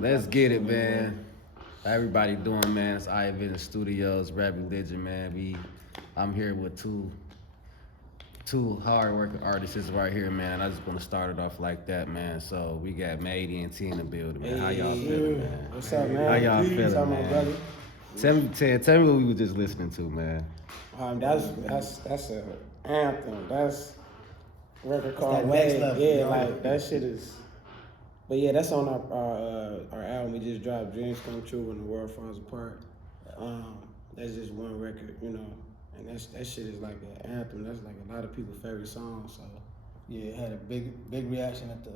Let's get it, man. How everybody doing, man? It's Eye Invision Studios, Rap Religion, man. I'm here with two hard working artists right here, man. And I just want to start it off like that, man. So we got Made ENT in the building, man. How y'all feeling, man? What's up, man? How y'all feeling, What's up, man? my brother? Tell me what we were just listening to, man. That's a anthem. That's a record called that next Wave. level, Yeah, you know? like that shit is. But yeah, that's on our album we just dropped, Dreams Come True When the World Falls Apart. That's just one record, you know, and that shit is like an anthem. That's like a lot of people's favorite song. So Yeah, it had a big reaction at the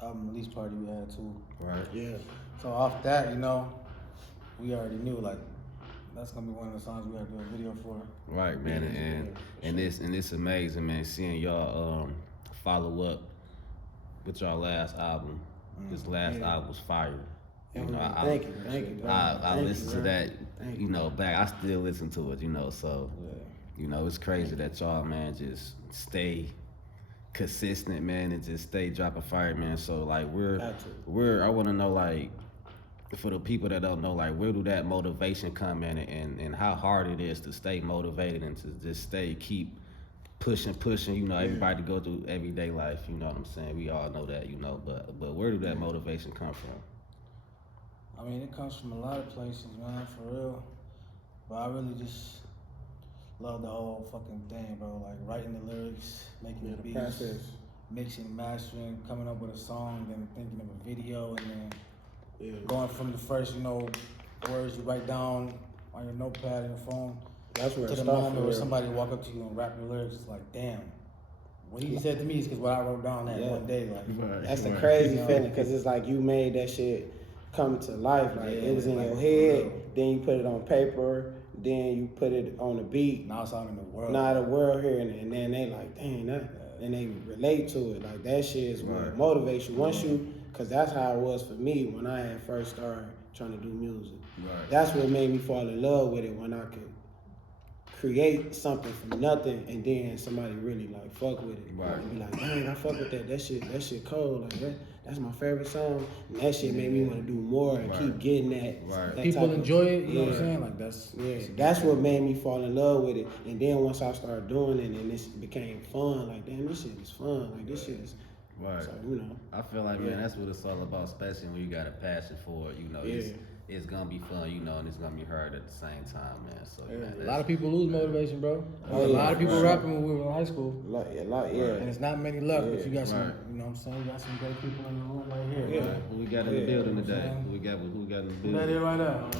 album release party we had too. Right. yeah, So off that, you know, we already knew like that's gonna be one of the songs we have to do a video for. Right, man. And it's amazing, man, seeing y'all follow up with y'all last album. This last album was fire. You know, thank you. Bro. I Thank listened you, to bro. that, Thank you know, back. I still listen to it, you know. So, you know, it's crazy that y'all, man, just stay consistent, man, and just stay dropping fire, man. So, like, I want to know, like, for the people that don't know, like, where do that motivation come in, and how hard it is to stay motivated and to just keep pushing, you know, everybody go through everyday life, you know what I'm saying? We all know that, you know, but where do that motivation come from? I mean, it comes from a lot of places, man, for real. But I really just love the whole fucking thing, bro. Like writing the lyrics, making the beats, process. mixing, mastering, coming up with a song, then thinking of a video, and then Yeah. going from the first, you know, words you write down on your notepad and your phone That's where to it the starts. moment where somebody walk up to you and rap your lyrics. It's like, damn. What he said to me is because what I wrote down that one day. Like, That's the crazy feeling, because it's like you made that shit come to life. Like it was in your head, then you put it on paper, then you put it on the beat. now it's out in the world. Now the world here, and then they like, dang, and they relate to it. Like that shit is what motivates you. Once you, because that's how it was for me when I had first started trying to do music. Right. That's what made me fall in love with it, when I could create something from nothing, and then somebody really like fuck with it. Right. And be like, dang, I fuck with that. That shit cold. Like that's my favorite song. And that shit made me want to do more and keep getting that. Right. that People type enjoy it, you know what I'm yeah. saying? Like that's That's what made me fall in love with it. And then once I started doing it and this became fun, like damn, this shit is fun. Like this shit is Right. so, you know. I feel like, man, that's what it's all about, especially when you got a passion for it, you know. It's gonna be fun, you know, and it's gonna be hard at the same time, man. So, man, a lot of people lose motivation, bro. A Oh, lot of people right. rapping when we were in high school. And it's not many left, but you got some, you know what I'm saying? You got some great people in the room right here. Right. Man. Who we got in the building you know what today? I'm saying? Who we got in the Who building? that is right now?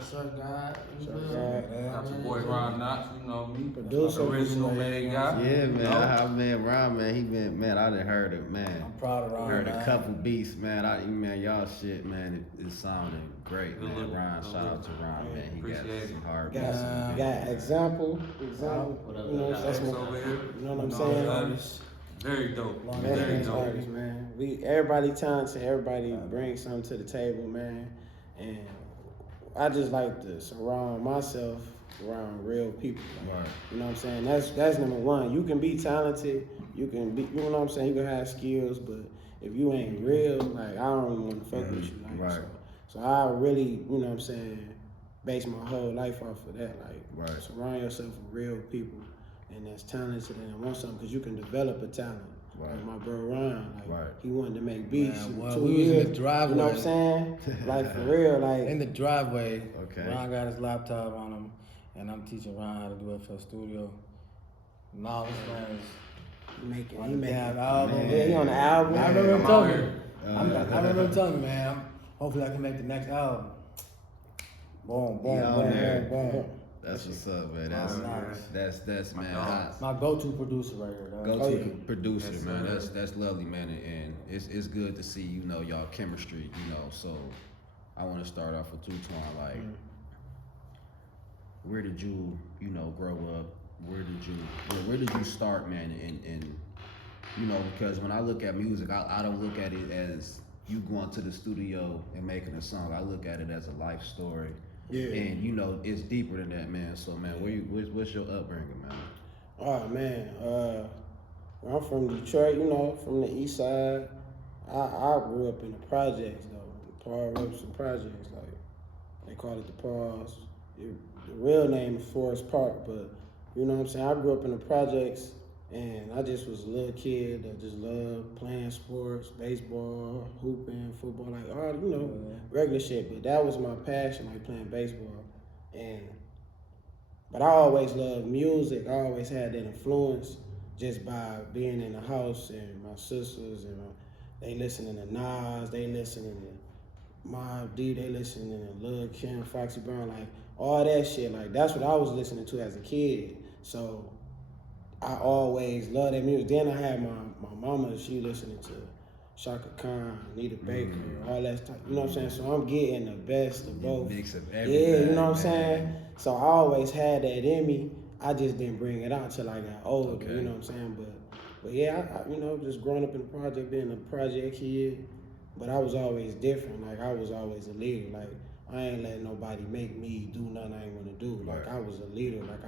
What's up, God? Got your boy Ron Knox, you know me. Producer. Original made guy. Yeah, man. Ron, man, I done heard it, man. I'm proud of Ron. Heard a man. couple beats, man. Y'all shit, man. It sounded great, man. Ron, shout out to Ron, man. He got Appreciate some it. hard beats. Got example. You know, that's X what, over here. you know what I'm saying? Very dope. Very Very dope. dope. Man. Everybody talented, everybody brings something to the table, man. And I just like to surround myself around real people. Like, Right. you know what I'm saying? That's number one. You can be talented, you can be, you know what I'm saying, you can have skills, but if you ain't real, like I don't even want to fuck with you. Like, Right. So I really, you know what I'm saying, base my whole life off of that. Like surround yourself with real people and that's talented and want something, because you can develop a talent. Right. Like my bro Ron, like Right. he wanted to make beats Man, in well, 2 we was in years. the driveway. You know what I'm saying? Like for real, like In the driveway, Okay. Ron got his laptop on him, and I'm teaching Ron how to do FL Studio. Now this man is making, on he the making. damn album. Yeah, he on the album. I remember him I'm telling out me. here. I remember him telling me, man. Hopefully, I can make the next album. Boom, boom, Yeah, boom, man. boom, boom. That's what's up, man. Nice. That's man. My go-to producer right here. Dog. Go-to producer, man. That's lovely, man, and it's good to see, you know, y'all chemistry, you know. So I want to start off with Two-Tone. Like, where did you, you know, grow up? Where did you start, man? And you know, because when I look at music, I don't look at it as you going to the studio and making a song. I look at it as a life story. Yeah. And you know, it's deeper than that, man. So, man, what's your upbringing, man? Oh man, I'm from Detroit, you know, from the east side. I grew up in the projects though. Paul Robeson Projects. Like, they call it the Pauls. The real name is Forest Park, but you know what I'm saying? I grew up in the projects, and I just was a little kid that just loved playing sports, baseball, hooping, football, like all, you know, regular shit. But that was my passion, like playing baseball. But I always loved music. I always had that influence just by being in the house, and my sisters, and they listening to Nas, they listening to Mobb Deep, they listening to Lil Kim, Foxy Brown, like all that shit. Like that's what I was listening to as a kid. So I always loved that music. Then I had my mama, she listening to Shaka Khan, Anita Baker, all that stuff. You know what I'm saying? So I'm getting the best of both. Mix of everything. Yeah, you know what I'm saying? So I always had that in me. I just didn't bring it out till I got older. Okay. You know what I'm saying? But yeah, I you know, just growing up in the project, being a project kid. But I was always different. Like I was always a leader. Like I ain't letting nobody make me do nothing I ain't want to do. Like I was a leader. Like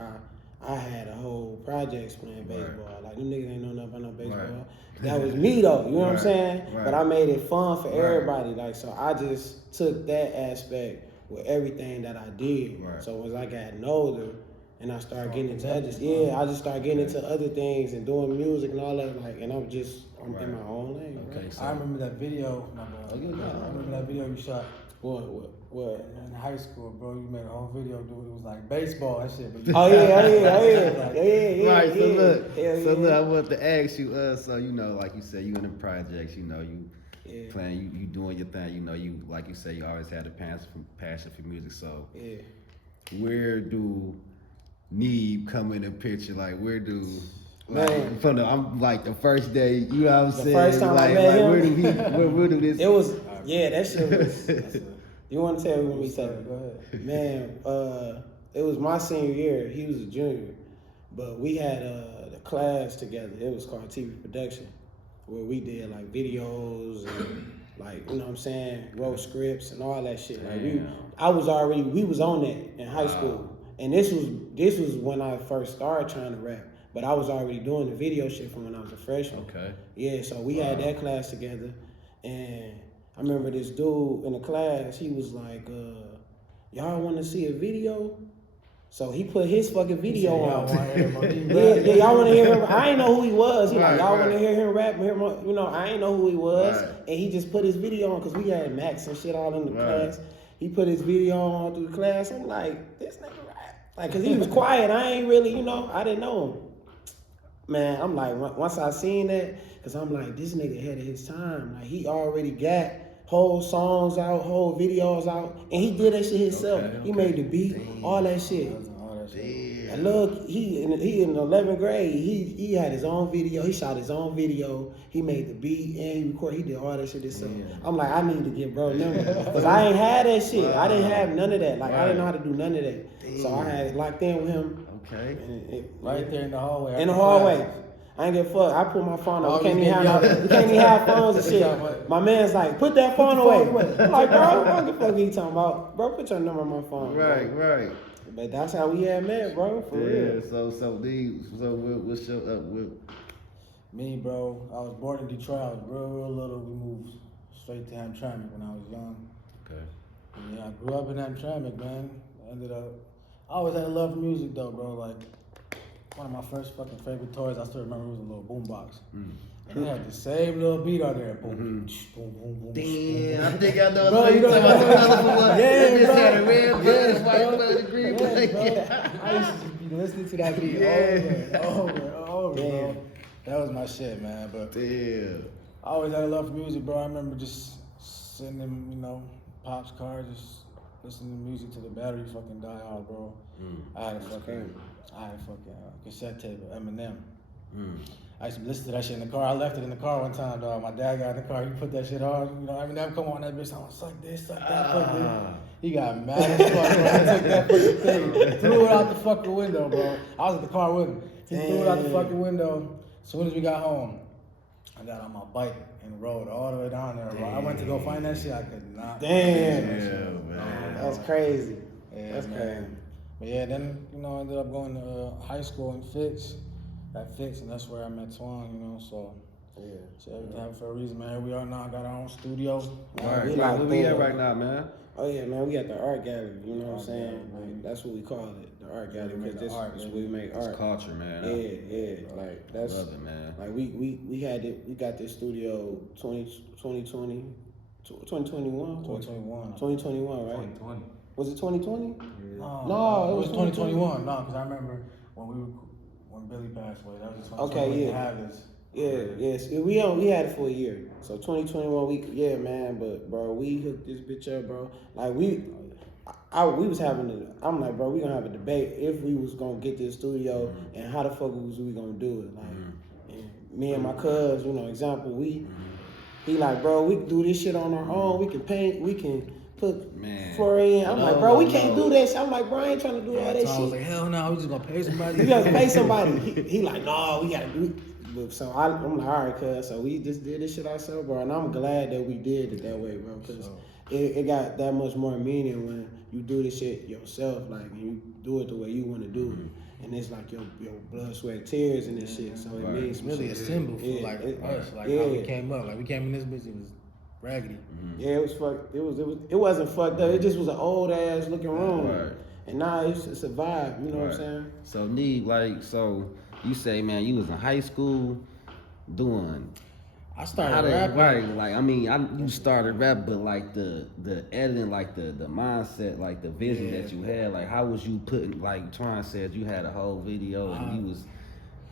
I had a whole projects playing baseball. Right. Like them niggas ain't know nothing about no baseball. Right. That was me though, you know what I'm saying? Right. But I made it fun for everybody. Like so I just took that aspect with everything that I did. Right. So as I got older and I started getting into others, I just started getting into other things and doing music and all that, like, and I'm in my own lane. Okay, so I remember that video, I remember that video you shot. What? In high school, bro, you made a whole video, dude. It was like baseball and shit. But yeah. Right. So look, I want to ask you. So you know, like you said, you in the projects. You know, you playing, you doing your thing. You know, you like you say, you always had a passion for music. So where do Neeb come in the picture? Like, where do I'm like the first day, you know what I'm saying? First time I met him, where do this? It was that shit was. You want to tell me when we said? Go ahead. Man, it was my senior year. He was a junior, but we had the class together. It was called TV production, where we did like videos and like, you know what I'm saying, wrote scripts and all that shit. Like we was on that in high school, and this was when I first started trying to rap. But I was already doing the video shit from when I was a freshman. Okay. Yeah, so we had that class together, and I remember this dude in the class, he was like, y'all want to see a video? So he put his fucking video on. Y'all want to hear him? I ain't know who he was. He like, y'all want to hear him rap? You know, I ain't know who he was. Right. And he just put his video on, because we had Max and shit all in the class. He put his video on through the class. I'm like, this nigga rap. Like, because he was quiet. I ain't really, you know, I didn't know him. Man, I'm like, once I seen that, because I'm like, this nigga ahead of his time. Like, he already got whole songs out, whole videos out, and he did that shit himself. Okay. He made the beat, all that shit. And look, he in 11th grade, he had his own video, he shot his own video, he made the beat, and he recorded, he did all that shit himself. I'm like, I need to get bro number, because I ain't had that shit. I didn't have none of that. Like, I didn't know how to do none of that. So I had locked in with him. Okay. Right there in the hallway. In the hallway. I ain't give a fuck. I put my phone up. We can't even have phones and shit. My man's like, put that phone away. I'm like, bro, I don't give a fuck what you talking about. Bro, put your number on my phone. Right. But that's how we had met, bro. For real. So what's your with? Me, bro. I was born in Detroit. I was real little. We moved straight to Hamtramck when I was young. Okay. Yeah, I grew up in Hamtramck, man. I always had a love for music though, bro. Like, one of my first fucking favorite toys, I still remember, it was a little boombox. And it had the same little beat on there. Boom, boom, boom, boom. Damn, I think I know what you're talking about. Yeah, bro. Had a red button, white button, green button. I used to just be listening to that beat over and over, bro. That was my shit, man. But damn, I always had a love for music, bro. I remember just sitting in, you know, Pop's car, just listening to music till the battery fucking die out, bro. I had a fucking cassette tape of Eminem. I used to listen to that shit in the car. I left it in the car one time, dog. My dad got in the car. He put that shit on. You know, Eminem come on that bitch. I'm like, suck this, suck that, fuck this. He got mad as fuck, bro. He took that fucking thing, threw it out the fucking window, bro. I was in the car with him. He threw it out the fucking window. As soon as we got home, I got on my bike and rode all the way down there, bro. I went to go find that shit. I could not. Damn. Man. That's crazy. Yeah, that's crazy. But yeah, then, you know, I ended up going to high school in Fitz. At Fitz, and that's where I met Twan, you know, so Yeah. So everything happened for a reason, man. Here we are now, got our own studio. Right. We Where we at there. right now, man? Oh yeah, man, we got the art gallery. You know what I'm saying? Like, that's what we call it, the art gallery, because this is where we make art. It's culture, man. Yeah. Like that's. Love it, man. Like we had it. We got this studio 2020, 2021, 2021, right? 2020. Was it 2020? Yeah. No, it was 2021. No, because I remember when Billy passed away. That was 2021. Okay, we yeah. had this. Yes. We had it for a year. So 2021, man. But bro, we hooked this bitch up, bro. Like we was I'm like, bro, we gonna have a debate if we was gonna get this studio and how the fuck was we gonna do it. Like, and me and my cuz, you know, example, he like, bro, we can do this shit on our own. We can paint. We can put for in. I'm like, bro, we can't do that shit. I'm like, bro, I ain't trying to do all that shit. I was like, hell no, we just gonna pay somebody. You gotta pay somebody. He like, no, we gotta do it. So I'm like, all right, cuz. So we just did this shit ourselves, bro. And I'm glad that we did it that way, bro. Because it got that much more meaning when you do this shit yourself, like, and you do it the way you want to do it. And it's like your blood, sweat, tears and this shit. So it means It's really a symbol for like us, like how we came up. Like we came in this bitch, it was raggedy. Yeah, it was fucked. It wasn't fucked up. It just was an old ass looking room. Right. And now it's a vibe. You know what I'm saying? So so you say, man, you was in high school doing. I started rapping. Right, like you started rap, but like the editing, like the mindset, like the vision that you had, like how was you putting, like Twan said, you had a whole video and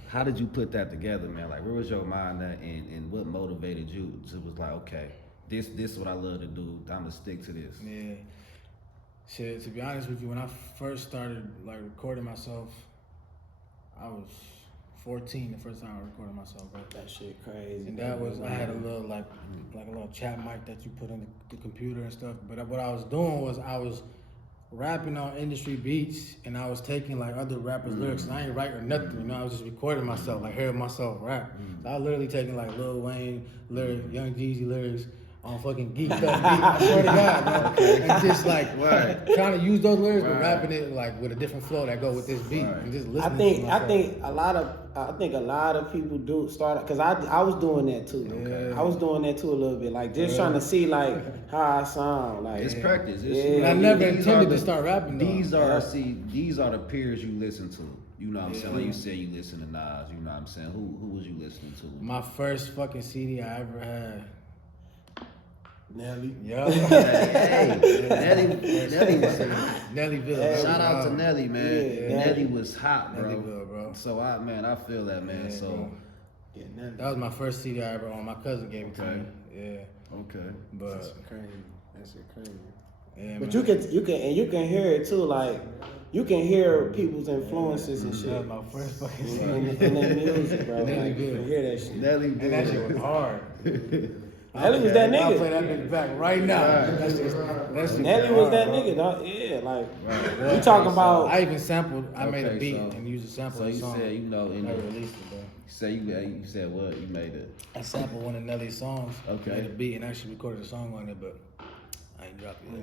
how did you put that together, man? Like where was your mind at, and what motivated you to was like, okay, this is what I love to do, I'm gonna stick to this. Yeah. Shit, to be honest with you, when I first started like recording myself, I was 14 the first time I recorded myself, bro. That shit crazy. And that was, I had a little like a little chat mic that you put in the computer and stuff. But what I was doing was I was rapping on industry beats and I was taking like other rappers' lyrics. And I ain't writing nothing, you know. I was just recording myself, like hearing myself rap. So I was literally taking like Lil Wayne lyrics, Young Jeezy lyrics on fucking Geek Cut beat. I swear to God, bro. And just like trying to use those lyrics, but rapping it like with a different flow that go with this beat and just listening. I think a lot of people do start, because I was doing that too. Yeah. I was doing that too a little bit, like just trying to see like how I sound. Like It's practice. Yeah. I never intended to start rapping. These are the peers you listen to. You know what I'm saying? Like you said, you listen to Nas. You know what I'm saying? Who was you listening to? My first fucking CD I ever had. Nelly. Yeah. Nelly was hot. Nellyville. Shout out to Nelly, man. Yeah, Nelly was hot, bro. Nellyville, bro. So I feel that, man. Yeah, so bro. Yeah, Nelly. That was my first CD I ever owned. My cousin gave it to me. Yeah. okay. But That's crazy. That's crazy. yeah, But man. you can hear it too, like you can hear people's influences and That shit was my first fucking CD. in their music, bro. Like, you Nellyville. can hear that shit. Nelly, And that shit was hard. Nelly was that I'll nigga. play that nigga back right now. That shit Nelly was that hard, nigga, bro. dog. Yeah, like Right. we talking about. I even sampled. I made a Okay, beat so- and used a sample So of the you song. said, you know, in Never the, released it, bro. you said what? You made it. I sampled one of Nelly's songs. Okay. Made a beat and actually recorded a song on it, but I ain't dropped it yet.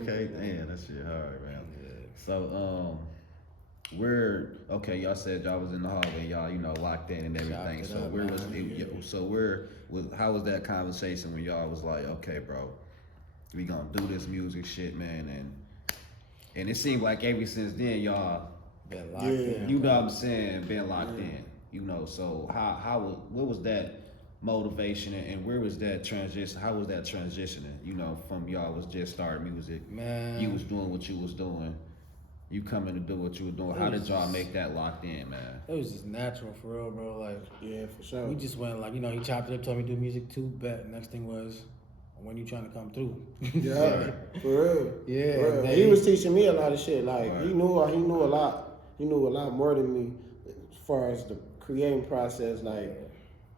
Okay. Damn, that shit hard, man. So, y'all said y'all was in the hallway, y'all, you know, locked in and everything. Chopped it So up, where man. was how was that conversation when y'all was like, okay, bro, we gonna do this music shit, man, and it seemed like ever since then y'all Been locked in. you know what I'm saying, been locked in. You know, so what was that motivation and where was that transition? How was that transitioning? You know, from y'all was just starting music, Man. you was doing what you was doing, you coming to do what you were doing. How did y'all make that locked in, man? It was just natural for real, bro. Like, Yeah, for sure. we just went like, you know, he chopped it up, told me to do music too. Bet next thing was, when you trying to come through? Yeah, for real. Yeah, For real. they- He was teaching me a lot of shit. Like Right. he knew a lot. He knew a lot more than me as far as the creating process. Like,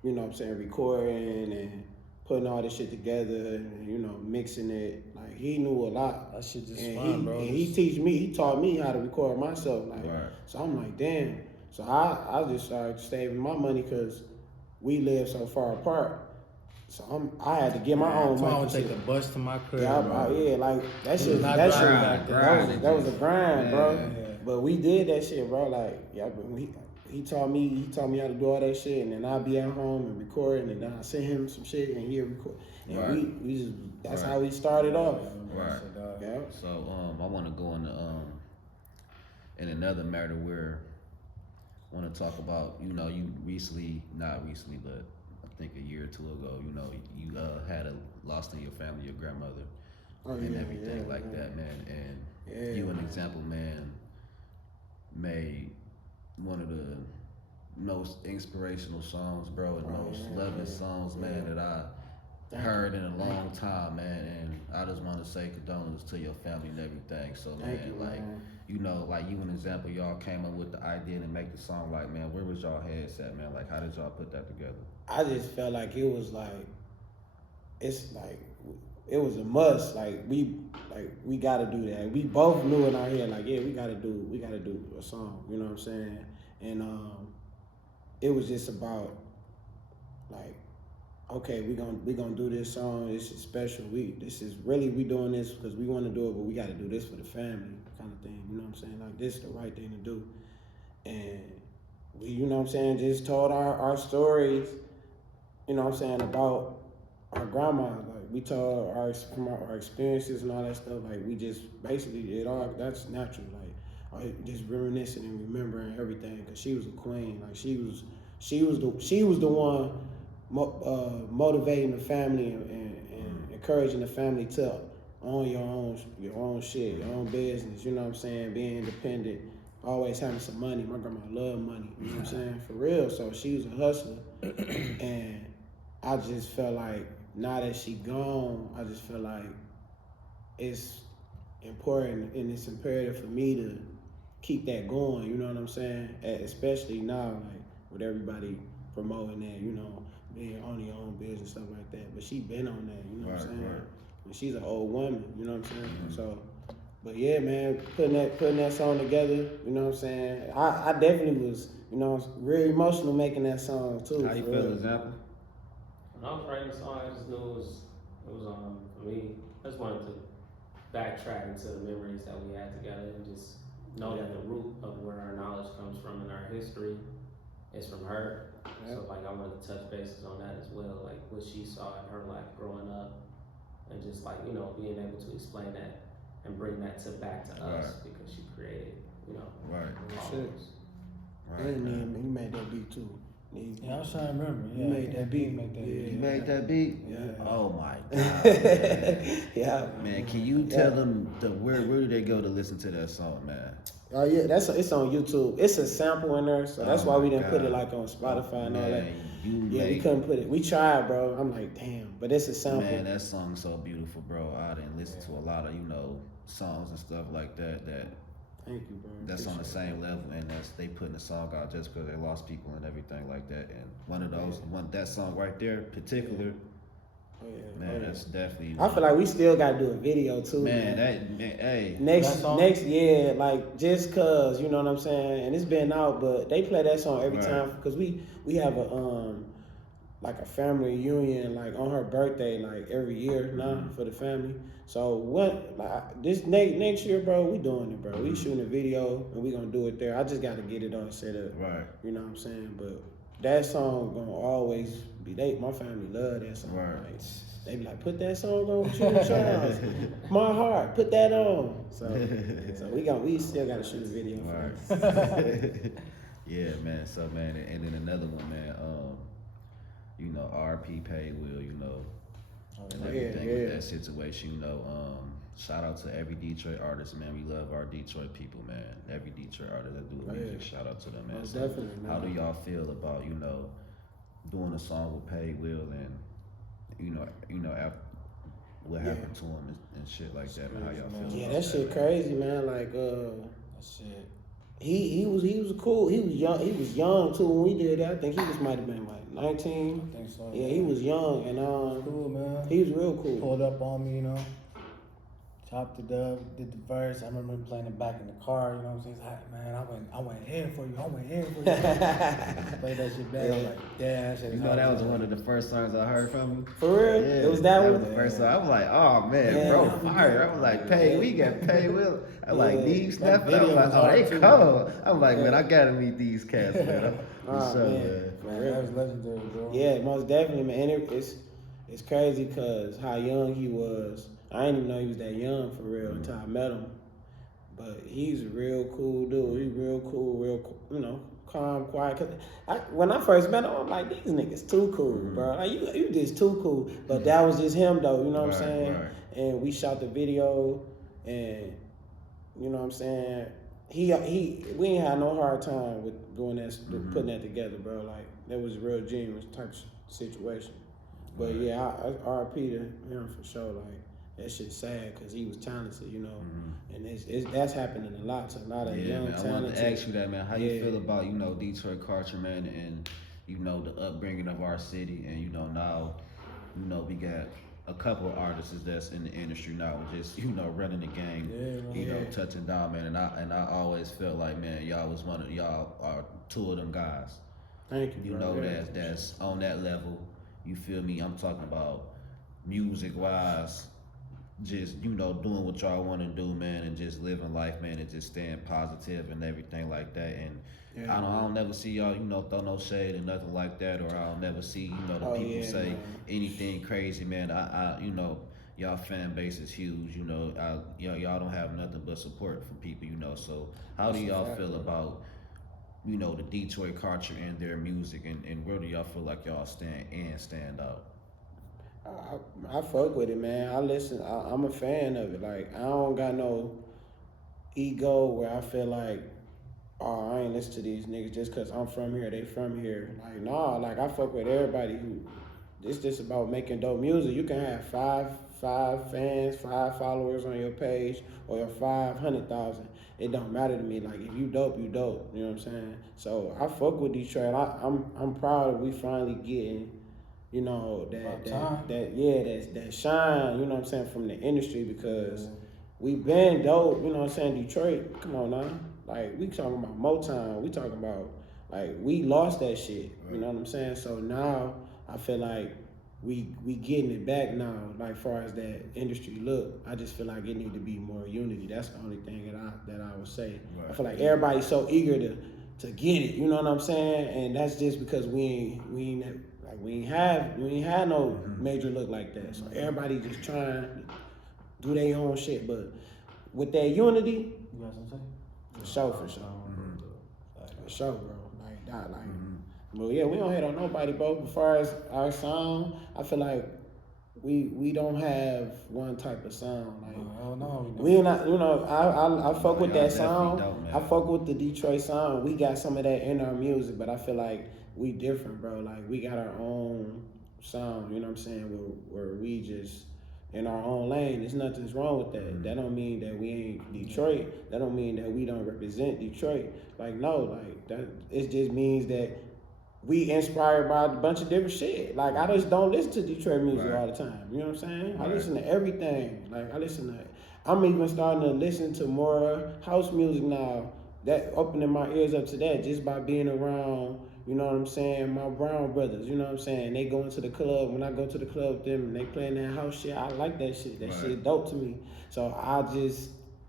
you know what I'm saying, recording and putting all this shit together and, you know, mixing it. Like he knew a lot. That shit just And fun, bro. he taught me how to record myself. Like, Right. so I'm like, damn. So I just started saving my money because we live so far apart. So I had to get my own So I money. would take the bus to my crib. Yeah, bro. yeah, like that shit. not That driving shit. back then. That was a grind, bro. Yeah. But we did that shit, bro. Like, yeah, he taught me how to do all that shit, and then I'll be at home and recording, and then I send him some shit, and he'll record. And we just that's how we started off. Right. Yeah. So I want to go into in another matter where I want to talk about, you know, you not recently, but I think a year or two ago, you know, you had a loss in your family, your grandmother, and everything like that, man. And you, an example, man, made one of the most inspirational songs, bro, and most loving songs, man, that I heard in a long time, man. And I just want to say condolences to your family and everything. So, man, like, you know, like you, an example, y'all came up with the idea to make the song. Like, man, where was y'all heads at, man? Like, how did y'all put that together? I just felt like it was like, it was a must. Like we gotta do that. We both knew in our head, like, yeah, we gotta do a song. You know what I'm saying? And it was just about like, okay, we gonna do this song. This is special. We doing this because we want to do it, but we got to do this for the family, kind of thing. You know what I'm saying? Like, this is the right thing to do. And we, you know what I'm saying, just told our stories. You know what I'm saying, about our grandma. Like, we told from our experiences and all that stuff. Like, we just basically did all. That's natural. Like, just reminiscing and remembering everything, because she was a queen. Like, she was the one motivating the family and encouraging the family to own your own shit, your own business. You know what I'm saying? Being independent, always having some money. My grandma loved money. You know what I'm saying? For real. So she was a hustler, and I just felt like now that she gone, I just feel like it's important and it's imperative for me to keep that going. You know what I'm saying? Especially now, like, with everybody promoting that, you know, being on your own business, stuff like that. But she been on that, you know what I'm saying? Right. And she's an old woman, you know what I'm saying? Mm-hmm. So, but yeah, man, putting that song together, you know what I'm saying? I definitely was, you know, really emotional making that song too. How you feel, example? When I was writing the song, I just knew it was for me. I just wanted to backtrack into the memories that we had together and just know that the root of where our knowledge comes from and our history is from her. Yeah. So, like, I wanted to touch bases on that as well, like what she saw in her life growing up, and just, like, you know, being able to explain that and bring that back to us, because she created, you know, all of us. Right. And he made that beat too. Yeah, I was trying to remember. Yeah, you made that beat. You made that beat? Yeah. Oh my God. Man. Yeah. Man, can you tell them where do they go to listen to that song, man? Oh yeah, it's on YouTube. It's a sample in there, so that's why we didn't put it like on Spotify and all that. We couldn't put it. We tried, bro. I'm like, damn, but it's a sample. Man, that song's so beautiful, bro. I didn't listen to a lot of, you know, songs and stuff like that. Thank you, bro. That's on the same level, and they putting the song out just because they lost people and everything like that. And one of those, that song right there, particular. Oh yeah, man, that's definitely. I feel like we still gotta do a video too. Man, hey. Next year, like, just cause, you know what I'm saying. And it's been out, but they play that song every time, because we have a like a family reunion, like, on her birthday, like, every year now for the family. So this next year, bro, we doing it, bro. We shooting a video and we gonna do it there. I just gotta get it all set up. Right. You know what I'm saying? But that song gonna always be. My family love that song. Right. Like, they be like, put that song on, Charles. My heart, put that on. So we still gotta shoot a video. Right. Yeah, man. So, man, and then another one, man. You know, RP Pay Will, you know, and everything with that situation, you know. Shout out to every Detroit artist, man. We love our Detroit people, man. Every Detroit artist that do music, shout out to them, man. So definitely, man. How do y'all feel about, you know, doing a song with Pay Will and, you know, after what happened to him and shit like that, man? How y'all feel? Yeah, that shit crazy, man. Like, that shit. He was cool. He was young. He was young too when we did that. I think he might have been like 19. I think so. Yeah, he was young and cool, man. He was real cool. Pulled up on me, you know. chopped it up, did the verse. I remember him playing it back in the car. You know what I'm saying? He's like, man, I went in for you. I went in for you. Played that shit back. I was like, damn, that shit. You know, that was one of the first songs I heard from you. For real? Yeah, It was that one? was the first song. I was like, oh man, bro, fire. I was like, we got paid. I like these snap. I was like, oh, they cold. I'm like, man, I gotta meet these cats, man. Oh, man. That was legendary, bro. Yeah, most definitely, man. And it's crazy because how young he was. I didn't even know he was that young for real until I met him. But he's a real cool dude. He's real cool, calm, quiet. Cause when I first met him, I'm like, these niggas too cool, bro. Like you just too cool. But that was just him though, you know what I'm saying? Right. And we shot the video, and you know what I'm saying. We ain't had no hard time with doing that, putting that together, bro. Like that was a real genuine type of situation. But yeah, I RIP to him for sure. Like that shit's sad because he was talented, you know. And that's happening a lot to a lot of young man, talented. I wanted to ask you that, man. How you feel about Detroit culture, man, and the upbringing of our city, and now we got a couple of artists that's in the industry now, just running the game, touching down, man. And I always felt like, man, y'all are two of them guys. Thank you. That's on that level. You feel me? I'm talking about music wise, just doing what y'all want to do, man, and just living life, man, and just staying positive and everything like that. And I don't never see y'all, throw no shade or nothing like that, or I'll never see, the people say anything crazy, man. I y'all fan base is huge, y'all don't have nothing but support from people, So how do y'all feel about, the Detroit culture and their music, and where do y'all feel like y'all stand out? I fuck with it, man. I listen. I'm a fan of it. Like I don't got no ego where I feel like, oh, I ain't listen to these niggas just cause I'm from here, they from here. Like, nah, like I fuck with everybody who, it's just about making dope music. You can have five fans, 5 followers on your page, or your 500,000. It don't matter to me. Like if you dope, you dope. You know what I'm saying? So I fuck with Detroit. I'm proud that we finally getting, that shine, you know what I'm saying, from the industry, because we been dope, you know what I'm saying, Detroit, come on now. Like, we talking about Motown, we talking about, like, we lost that shit, you know what I'm saying? So now, I feel like we getting it back now, like, far as that industry look. I just feel like it need to be more unity. That's the only thing that I would say. Right. I feel like everybody's so eager to get it, you know what I'm saying? And that's just because we ain't had no major look like that. So everybody just trying to do their own shit. But with that unity, you got something to say? For sure. For sure, bro. But yeah, we don't hate on nobody, bro. As far as our sound, I feel like we don't have one type of sound. Like, oh no, we not, I fuck with that sound. I fuck with the Detroit sound. We got some of that in our music, but I feel like we different, bro. Like we got our own sound, you know what I'm saying? Where we just in our own lane. There's nothing's wrong with that. That don't mean that we ain't Detroit. That don't mean that we don't represent Detroit. Like no, like that. It just means that we inspired by a bunch of different shit. Like I just don't listen to Detroit music all the time. You know what I'm saying? I listen to everything. Like I'm even starting to listen to more house music now. That opening my ears up to that just by being around, you know what I'm saying, my Brown brothers, you know what I'm saying? They go into the club, when I go to the club with them and they playing that house shit, I like that shit. That shit dope to me. So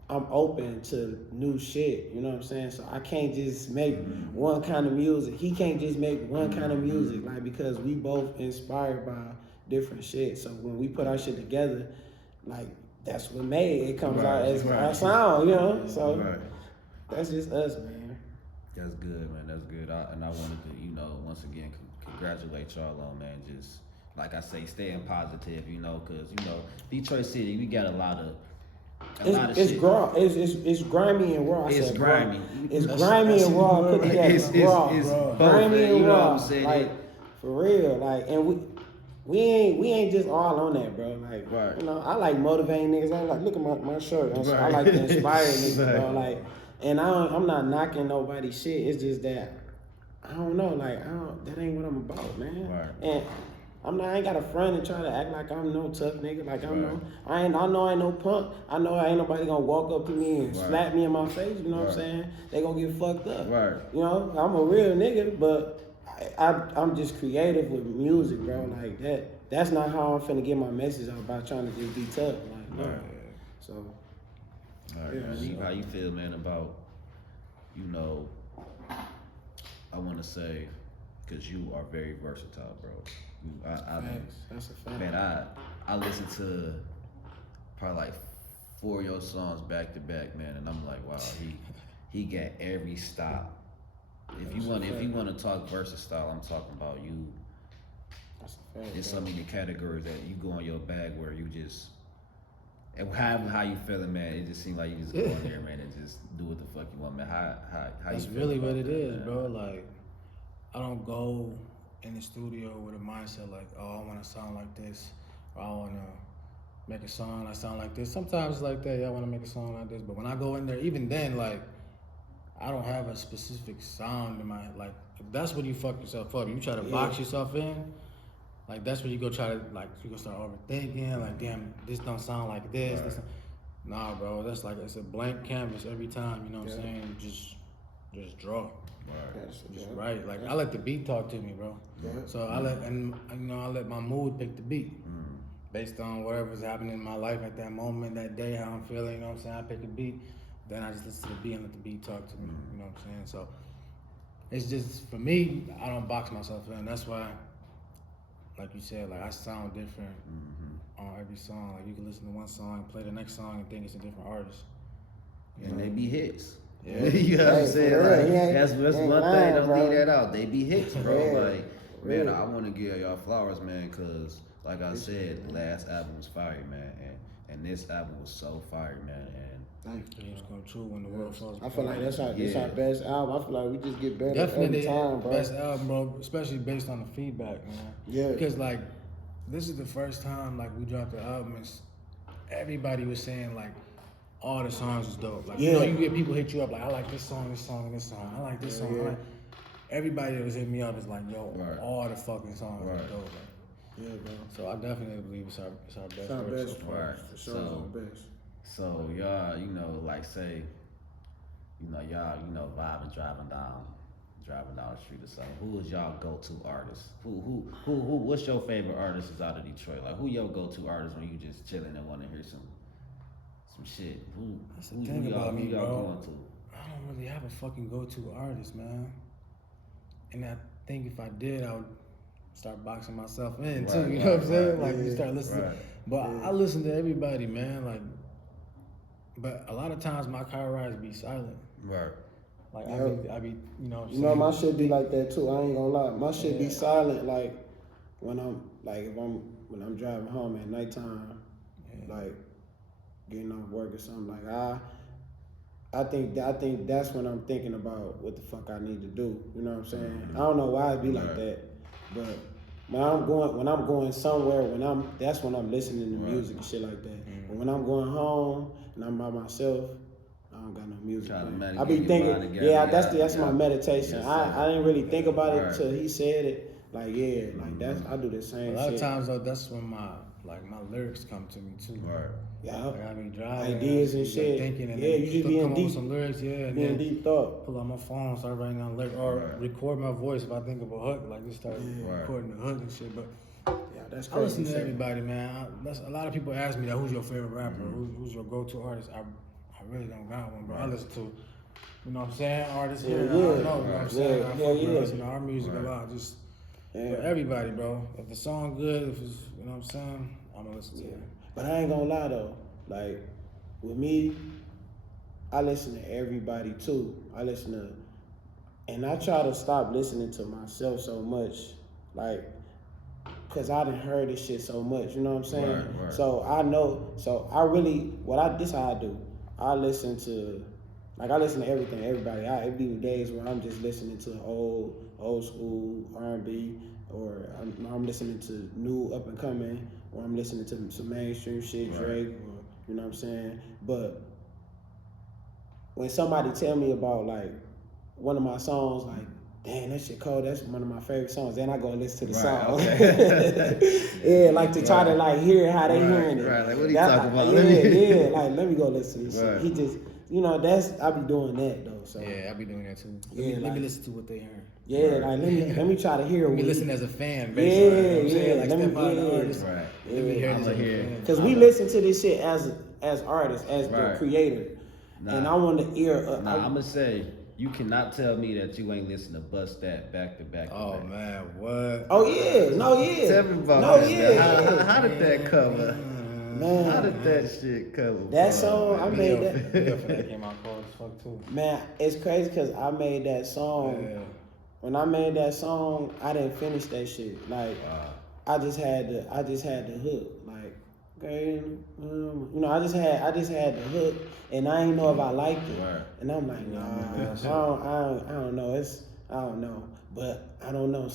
I'm open to new shit, you know what I'm saying? So I can't just make one kind of music. He can't just make one kind of music, like, because we both inspired by different shit. So when we put our shit together, like, that's what made it comes out as our sound, you know? So that's just us, man. That's good, man. That's good. And I wanted to, once again, congratulate y'all on, man, just, like I say, staying positive, because, Detroit City, we got a lot of shit. It's grimy and raw. It's grimy. It's grimy and raw put together. It's grimy and raw. Like, for real. Like, and we ain't just all on that, bro. Like, I like motivating niggas. I like, look at my shirt. I like to inspire niggas, bro. Like, and I'm not knocking nobody's shit. It's just that I don't know. Like, that ain't what I'm about, man. And I ain't got a friend and try to act like I'm no tough nigga. Like I know I ain't no punk. I know I ain't nobody gonna walk up to me and slap me in my face. You know what I'm saying? They gonna get fucked up. Right. You know, I'm a real nigga, but I'm just creative with music, bro. Like that. That's not how I'm finna get my message out by trying to just be tough. Like no. So. All right. How you feel, man, about, you know, I want to say, because you are very versatile, bro. That's a fact. Man, I listened to probably like 4 of your songs back to back, man, and I'm like, wow, he got every style. If you want to talk versatile, I'm talking about you. That's a fact. It's some of your categories that you go on your bag where you just, and how you feeling, man? It just seems like you just go in there, man, and just do what the fuck you want, man. How That's you feel really about what it that, is, man? bro. Like, I don't go in the studio with a mindset like, oh, I want to sound like this, or I want to make a song that sound like this. Sometimes it's like that, yeah, I want to make a song like this. But when I go in there, even then, like, I don't have a specific sound in my, like, that's when you fuck yourself up. You try to box yourself in, like, that's when you go try to, like, you go start overthinking, like, damn, this don't sound like this. Right. This nah, bro, that's like, it's a blank canvas every time, you know what I'm saying? Just draw. Just write. Like, I let the beat talk to me, bro. So I let my mood pick the beat. Based on whatever's happening in my life at that moment, that day, how I'm feeling, you know what I'm saying? I pick a beat, then I just listen to the beat and let the beat talk to me, you know what I'm saying? So it's just, for me, I don't box myself in. That's why, like you said, like, I sound different on every song. Like, you can listen to one song, play the next song, and think it's a different artist. And they be hits. Yeah. You know what I'm saying? Like, that's one thing, don't bro. leave that out. They be hits, bro. Like, man, I want to give y'all flowers, man, because, like I said, the last album was fire, man. And this album was so fire, man. And Dreams come true when the world falls apart. I feel like that's our best album. I feel like we just get better Definitely every time, bro. best album, bro, especially based on the feedback, man. Yeah. Because, like, this is the first time, like, we dropped the album and everybody was saying, like, all the songs was dope. Like, you know, you get people hit you up like, I like this song, this song, and this song. I like this song. I like... Everybody that was hitting me up is like, yo, all the fucking songs are dope. Like, yeah, bro. so I definitely believe it's our best It's our work best, so far. for sure. It's our best. so y'all, you know, like, say, you know, y'all, you know, vibing, driving down the street or something. Who is y'all go-to artist? Who? What's your favorite artist out of Detroit? Like, who your go-to artist when you just chilling and want to hear some shit? That's the thing about me, bro. Going to? I don't really have a fucking go-to artist, man. And I think if I did, I would start boxing myself in too. You know what I'm saying? Like, you start listening. But I listen to everybody, man. Like, but a lot of times my car rides be silent. Right. Like, I be, you know. You know, my shit be like that too. I ain't gonna lie. My shit be silent. Like when when I'm driving home at nighttime, like getting off work or something. Like I think that's when I'm thinking about what the fuck I need to do. You know what I'm saying? I don't know why it be like that, but when I'm going somewhere, that's when I'm listening to music and shit like that. But when I'm going home and I'm by myself, I don't got no music. I be thinking, that's my meditation. Yes, I didn't really think about it until he said it. Like I do the same shit. A lot of times though, that's when my lyrics come to me too. Right. Yeah. Like, I be driving, ideas and shit. Thinking, and you just being deep. Some lyrics, and being then deep thought. Pull out my phone, start writing down lyrics, or record my voice if I think of a hook. Like, just start recording the hook and shit. But that's crazy. I listen to everybody, man. A lot of people ask me that, who's your favorite rapper? Who's your go-to artist? I really don't got one, bro. I listen to, you know what I'm saying, artists here. I don't know, you know what I'm saying? I listen to our music a lot. Just for everybody, bro. If the song good, if it's, you know what I'm saying, I'm gonna listen to it. But I ain't gonna lie though, like with me, I listen to everybody too. And I try to stop listening to myself so much, like, cause I done heard this shit so much, you know what I'm saying? Right. So I know, this how I do. I listen to everything, everybody. It be days where I'm just listening to old school R&B, or I'm listening to new up and coming, or I'm listening to some mainstream shit, Drake, or, you know what I'm saying? But when somebody tell me about like one of my songs, like damn, that shit cold. That's one of my favorite songs. Then I go and listen to the Right, song. okay. Yeah, like to try to like hear how they hearing it. Right, like what are you talking about? Yeah, like let me go listen to this Right. shit. He just, I be doing that though. So Yeah, I be doing that too. Yeah, Let me like- listen to what they hearing. yeah, like let me try to hear. Let me what listen he- as a fan, Yeah, basically. You know what I'm saying? yeah. Like Let me- step out of the yeah. artist. Right. Let me hear I'ma this as a hear. fan. Cause we listen to this shit as artists, as the Right. creator, and I want to hear. Nah, I'm gonna say you cannot tell me that you ain't listen to Bust That back to back. Oh man, what? Oh yeah, no yeah, Tell me about no that. yeah, Man. How did that cover? man. How did that shit cover? That song I made that. Video for that came out cold as fuck too. Man, it's crazy because I made that song. Yeah. When I made that song, I didn't finish that shit. Like I just had the hook. Like, okay, I just had the hook, and I didn't know if I liked it. Right. And I'm like, nah, I don't know. I don't know, but I don't know.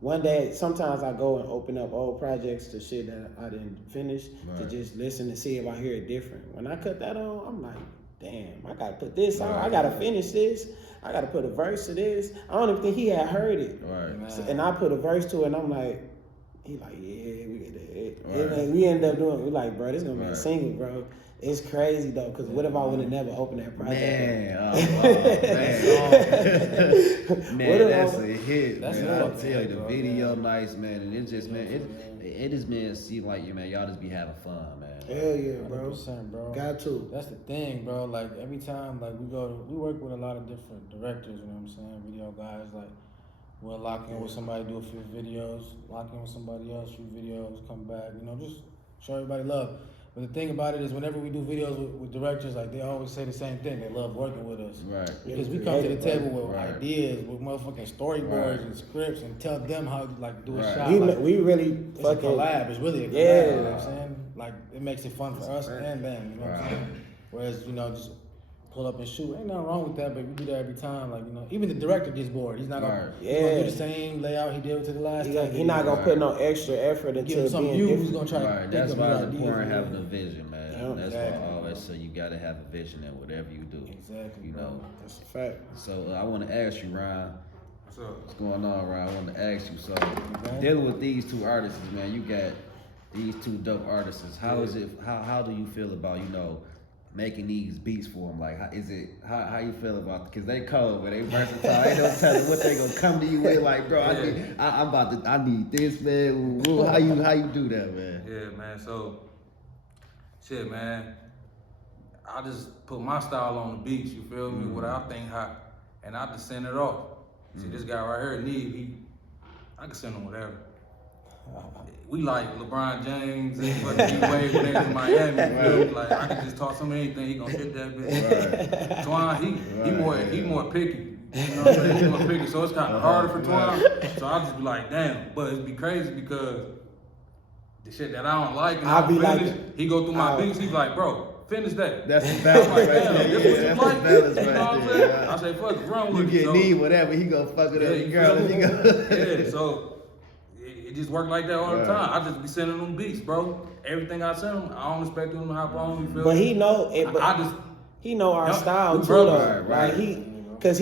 One day, sometimes I go and open up old projects to shit that I didn't finish to Right. just listen to see if I hear it different. When I cut that on, I'm like, damn, I gotta put this on. I gotta finish this. I gotta put a verse to this. I don't even think he had heard it. Right. So, and I put a verse to it, and I'm like, he like, yeah, we get it. Right. And then we end up doing, we like, bro, this gonna be a Right. single, bro. It's crazy though, cause what if I would have never opened that project? Man, man, What if that's I- a hit. That's Man, a I'll fucking tell you, hit, the bro, video nice, man, and it just, man, it just man seem like you, man, y'all just be having fun, man. Hell yeah, bro. 100%, bro. Got to. That's the thing, bro. Like every time, like we work with a lot of different directors. You know what I'm saying? Video guys. Like we'll lock in with somebody, do a few videos, lock in with somebody else, few videos, come back. You know, just show everybody love. But the thing about it is, whenever we do videos with directors, like they always say the same thing. They love working with us. Right. Because we come to the table with Right. ideas, with motherfucking storyboards Right. and scripts, and tell them how to like do a Right. shot. We, Like, we really it's fucking a collab. It's really a collab. Yeah. You know what I'm saying? Like it makes it fun for us and them. You know what I'm saying? Whereas just pull up and shoot. Ain't nothing wrong with that, but we do that every time. Like even the director gets bored. He's not gonna, Right. he's gonna do Yeah. the same layout he did to the last time. He not gonna put no extra effort give into him some being views. He's different. gonna try to Right, think that's of why new it's ideas. important and having a shit. vision, man. Yeah, That's exactly, why I always bro. say you gotta have a vision in whatever you do. Exactly, You bro. know. That's a fact. So I want to ask you, Ryan. What's up? What's going on, Ryan? I want to ask you. So dealing with these two artists, man, you got these two dope artists. How is it? How do you feel about making these beats for them? Like, how you feel about? Because they cold, but they versatile. They don't tell you what they gonna come to you with. Like, bro, I need this, man. Ooh, how you do that, man? Yeah, man. So, shit, man. I just put my style on the beats. You feel me? What I think hot, and I just send it off. See, this guy right here, Neve, I can send him whatever. We like LeBron James and fucking D-Wade when they in Miami. You feel me? Like I can just talk to him anything, he gonna hit that bitch. Right. Twan, he more picky. You know what I'm saying? He's more picky, so it's kind of harder for Twan. So I just be like, damn. But it'd be crazy because the shit that I don't like and I I'll be don't finish, like- he go through my beats. He's like, bro, finish that. That's the balance right Damn, there. this Yeah, what you that's the balance like? You know what I'm right saying? there. I say, fuck, it's wrong You with you. get So- need whatever, he gonna fuck it Yeah, up. you Girl, feel if he me? go. Yeah, so it just work like that all the Right. time. I just be sending them beats, bro. Everything I send him, I don't expect them to hop on. You feel But me? he know it. But I just he know our Yeah, style we too, brothers. though. Right. Like cause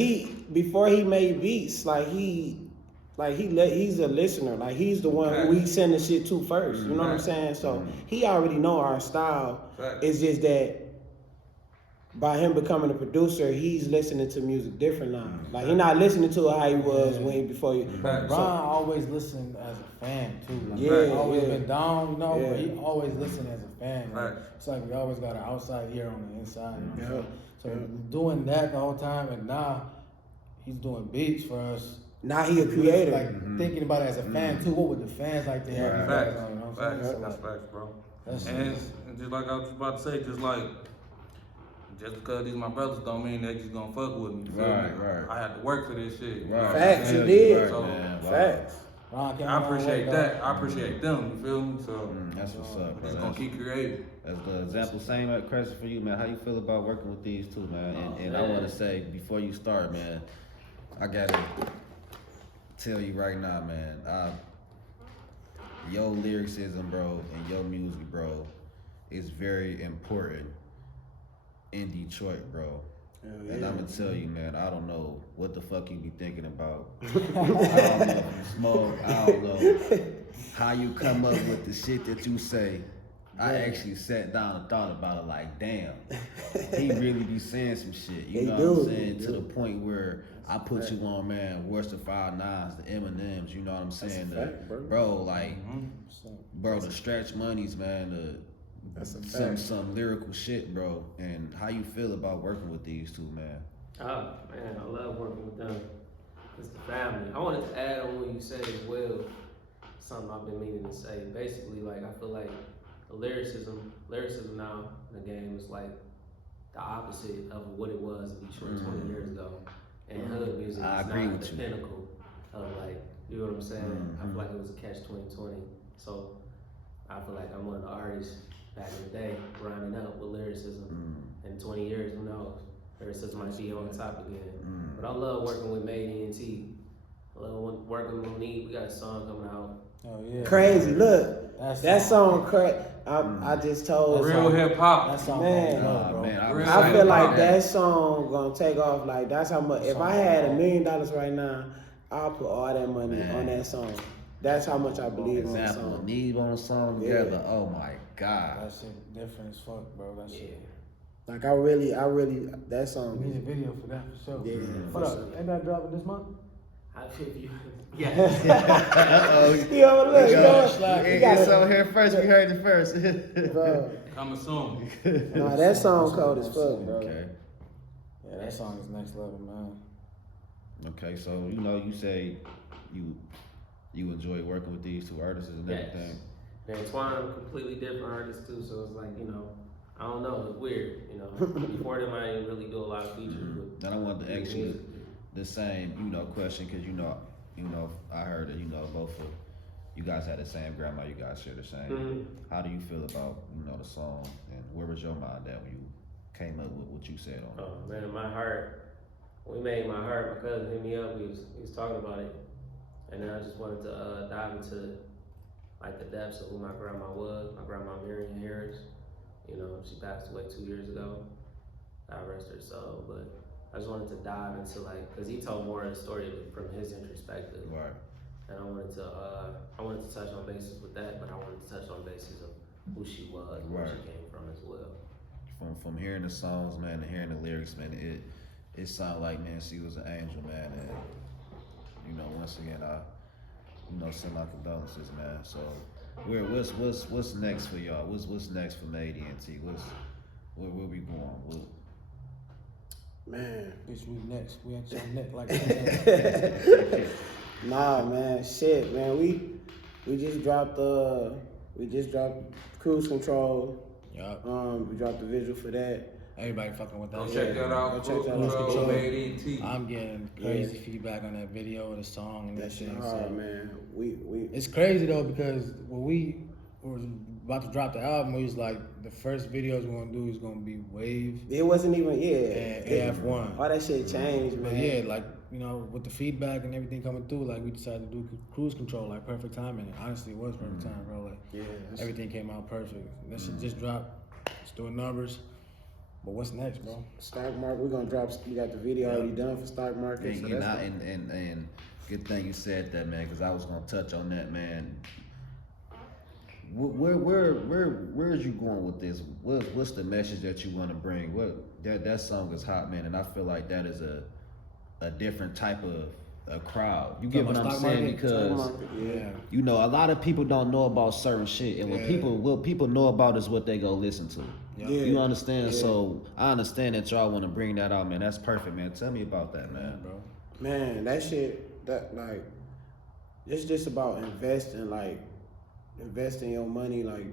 before he made beats, he's a listener. Like he's the one who we send the shit to first. You know what I'm saying? So he already know our style. Fact. It's just that by him becoming a producer, he's listening to music different now. Like he not listening to it how he was before you. Fact. Ron always listened as a fan too. Like, Yeah, he's always yeah. been down, you know, but Yeah. he always listened as a fan. Like, Right. it's like we always got an outside ear on the inside. You know what I'm Yeah. saying? So doing that the whole time, and now he's doing beats for us. Now he a creator. Like thinking about it as a fan too. What would the fans like to have? Right. you facts, know what I'm facts, saying? So, that's like, facts, bro. that's And just like I was about to say, just because these my brothers don't mean they just gonna fuck with me. You feel Right, me? right. I had to work for this shit. Right. Facts, you Yeah, did. right, So, man. Wow. Facts. Ron came a I long way, appreciate dog. that. I appreciate them. You feel me? So That's what's up, bro. just gonna keep creating. That's the example. Same question for you, man. How you feel about working with these two, man? And I want to say before you start, man, I gotta tell you right now, man. Your lyricism, bro, and your music, bro, is very important in Detroit, bro. And I'm gonna tell you, man, I don't know what the fuck you be thinking about. I don't know if you smoke. I don't know how you come up with the shit that you say. I actually sat down and thought about it like, damn, he really be saying some shit. You know what I'm saying? To the point where I put you on, man, Worst of 5 9s, the Eminems, you know what I'm saying? Bro, like, bro, the Stretch Monies, man, some lyrical shit, bro. And how you feel about working with these two, man? Oh, man, I love working with them. It's the family. I wanted to add on what you said as well, something I've been meaning to say. Basically, like, I feel like the lyricism now in the game is like the opposite of what it was in Detroit 20 years ago. And hood music is not the pinnacle of, like, you know what I'm saying? I feel like it was a catch 2020. So I feel like I'm one of the artists back in the day grinding up with lyricism. In 20 years, who knows? Lyricism might be on top again. But I love working with ENT. I love working with Monique. We got a song coming out. Oh yeah. Crazy, look. That song crazy. I just told Real hip hop. That song, man, I I feel like that song gonna take off. Like, that's how much. If I had $1 million right now, I'll put all that money on that song. That's how much I believe in the song. Need on a song together. Oh my God. That shit different as fuck, bro. That shit. Like, I really, that song. We need a video for that for sure. Yeah. What up? Ain't that dropping this month? I feel you. Yeah. Yo, look, It's on here first. We heard it first. bro. Coming soon. Nah, that song cold as fuck, bro. Okay. Yeah, that song is next level, man. Okay, so you know, you say you enjoy working with these two artists and everything. And Twan, completely different artist too, so it's like, you know, I don't know, it's weird, you know. Before them, I didn't really do a lot of features with. Then I wanted to ask you the same, question, because you know, I heard that both of you guys had the same grandma. You guys share the same. How do you feel about the song, and where was your mind at when you came up with what you said on it? Oh man, my heart. We made my heart. My cousin hit me up. He was talking about it, and then I just wanted to dive into like the depths of who my grandma was. My grandma Marion Harris. You know, she passed away 2 years ago. God rest her soul, but I just wanted to dive into, like, because he told more of the story from his perspective. Right. And I wanted to touch on bases with that, but I wanted to touch on bases of who she was, where she came from as well. From hearing the songs, man, and hearing the lyrics, man, it sounded like, man, she was an angel, man, and once again, I send my condolences, man. So, what's next for y'all? What's next for Made ENT? Where we going? Man. Bitch, we next. We ain't your neck like that. Nah, man. Shit, man. We just dropped Cruise Control. Yup. We dropped the visual for that. Everybody fucking with that. Go check that out. Cruise Control, Made ENT. I'm getting crazy feedback on that video, the song, and That shit hard, man. It's crazy though, because when we were about to drop the album, we was like, the first videos we're gonna do is gonna be Wave. It wasn't even and AF1. All that shit changed, man. But yeah, like, with the feedback and everything coming through, like, we decided to do Cruise Control, like, perfect timing. And honestly, it was perfect time, bro. Like, everything came out perfect. That shit just dropped. It's doing numbers. But what's next, bro? Stock market. We're gonna drop. We got the video already done for stock market. And good thing you said that, man, because I was gonna touch on that, man. Where is you going with this? What's the message that you want to bring? That song is hot, man, and I feel like that is a different type of a crowd. You get what I'm saying? Because a lot of people don't know about certain shit, and what people know about is what they go listen to. Yeah. You understand? Yeah. So I understand that y'all want to bring that out, man. That's perfect, man. Tell me about that, man. Bro. Man, that shit, it's just about investing your money, like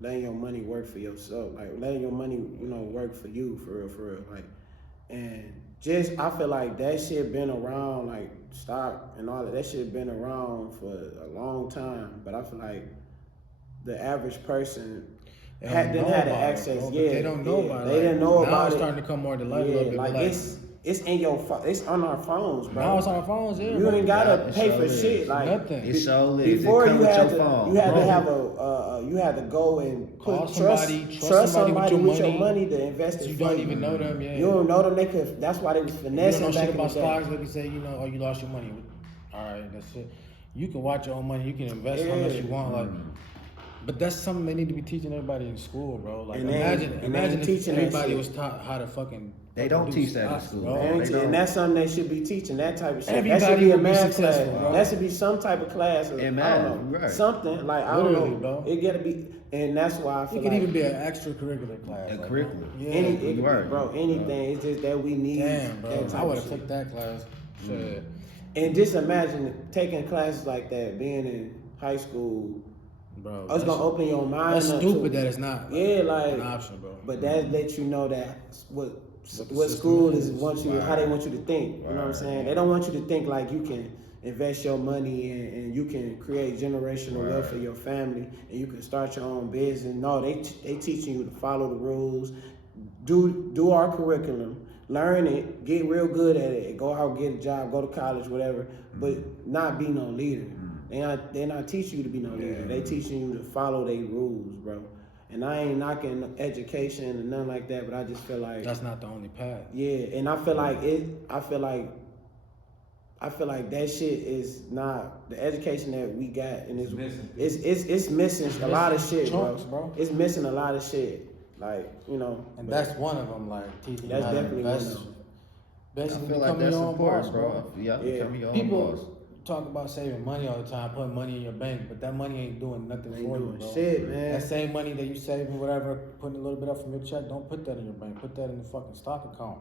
letting your money work for yourself, like letting your money, work for you, for real, like, and just, I feel like that shit been around, like stock and all that shit been around for a long time, but I feel like the average person didn't have the access. They don't know about it. They didn't know about it. Now it's starting to come more to light a little bit. Like it's in your it's on our phones, bro. Now it's on our phones, yeah. You ain't gotta pay for shit. Like nothing. It's so lit. Before you had to have you had to go and Call trust somebody with your money to invest in. You don't even know them. Yeah. You don't know them. They could. That's why they was finessing. You don't know shit back about in the stocks. day. They can say, oh, you lost your money. All right, that's it. You can watch your own money. You can invest how much you want. Like, but that's something they need to be teaching everybody in school, bro. Like, imagine if everybody was taught how to fucking. They don't teach that in school. And that's something they should be teaching. That type of shit. Everybody that should be a would be math class. successful, bro. That should be some type of class. I don't know. Right. Something like I don't Literally, know. bro. It gotta be, and that's why I feel It could like even be an extracurricular class. A like, curriculum. Yeah. it could be, Right. bro. Anything. It's just that we need. Damn, bro. that type I would of have shit. took that class. Shit. And just imagine taking classes like that, being in high school. Bro, It's gonna open your mind. that's up stupid to, that it's not. Yeah, like an option, bro. But that lets you know that what system school is. is want you how they want you to think. You know what I'm saying? They don't want you to think like you can invest your money and you can create generational wealth for your family and you can start your own business. No, they teaching you to follow the rules, do our curriculum, learn it, get real good at it, go out, get a job, go to college, whatever, but not be no leader. They not teaching you to be no leader. They teaching you to follow their rules, bro. And I ain't knocking education and nothing like that, but I just feel like That's not the only path. yeah, and I feel like that shit is not the education that we got, and it's missing a lot of shit, chunks, bro. It's missing a lot of shit, like And that's one of them, like teaching That's you how to definitely invest. one of them. I Basically, feel like becoming that's your own important, boss, bro. Yeah, becoming your own People boss. talk about saving money all the time, putting money in your bank, but that money ain't doing nothing for you, doing bro. shit, man. That same money that you saving, whatever, putting a little bit up from your check, don't put that in your bank. Put that in the fucking stock account.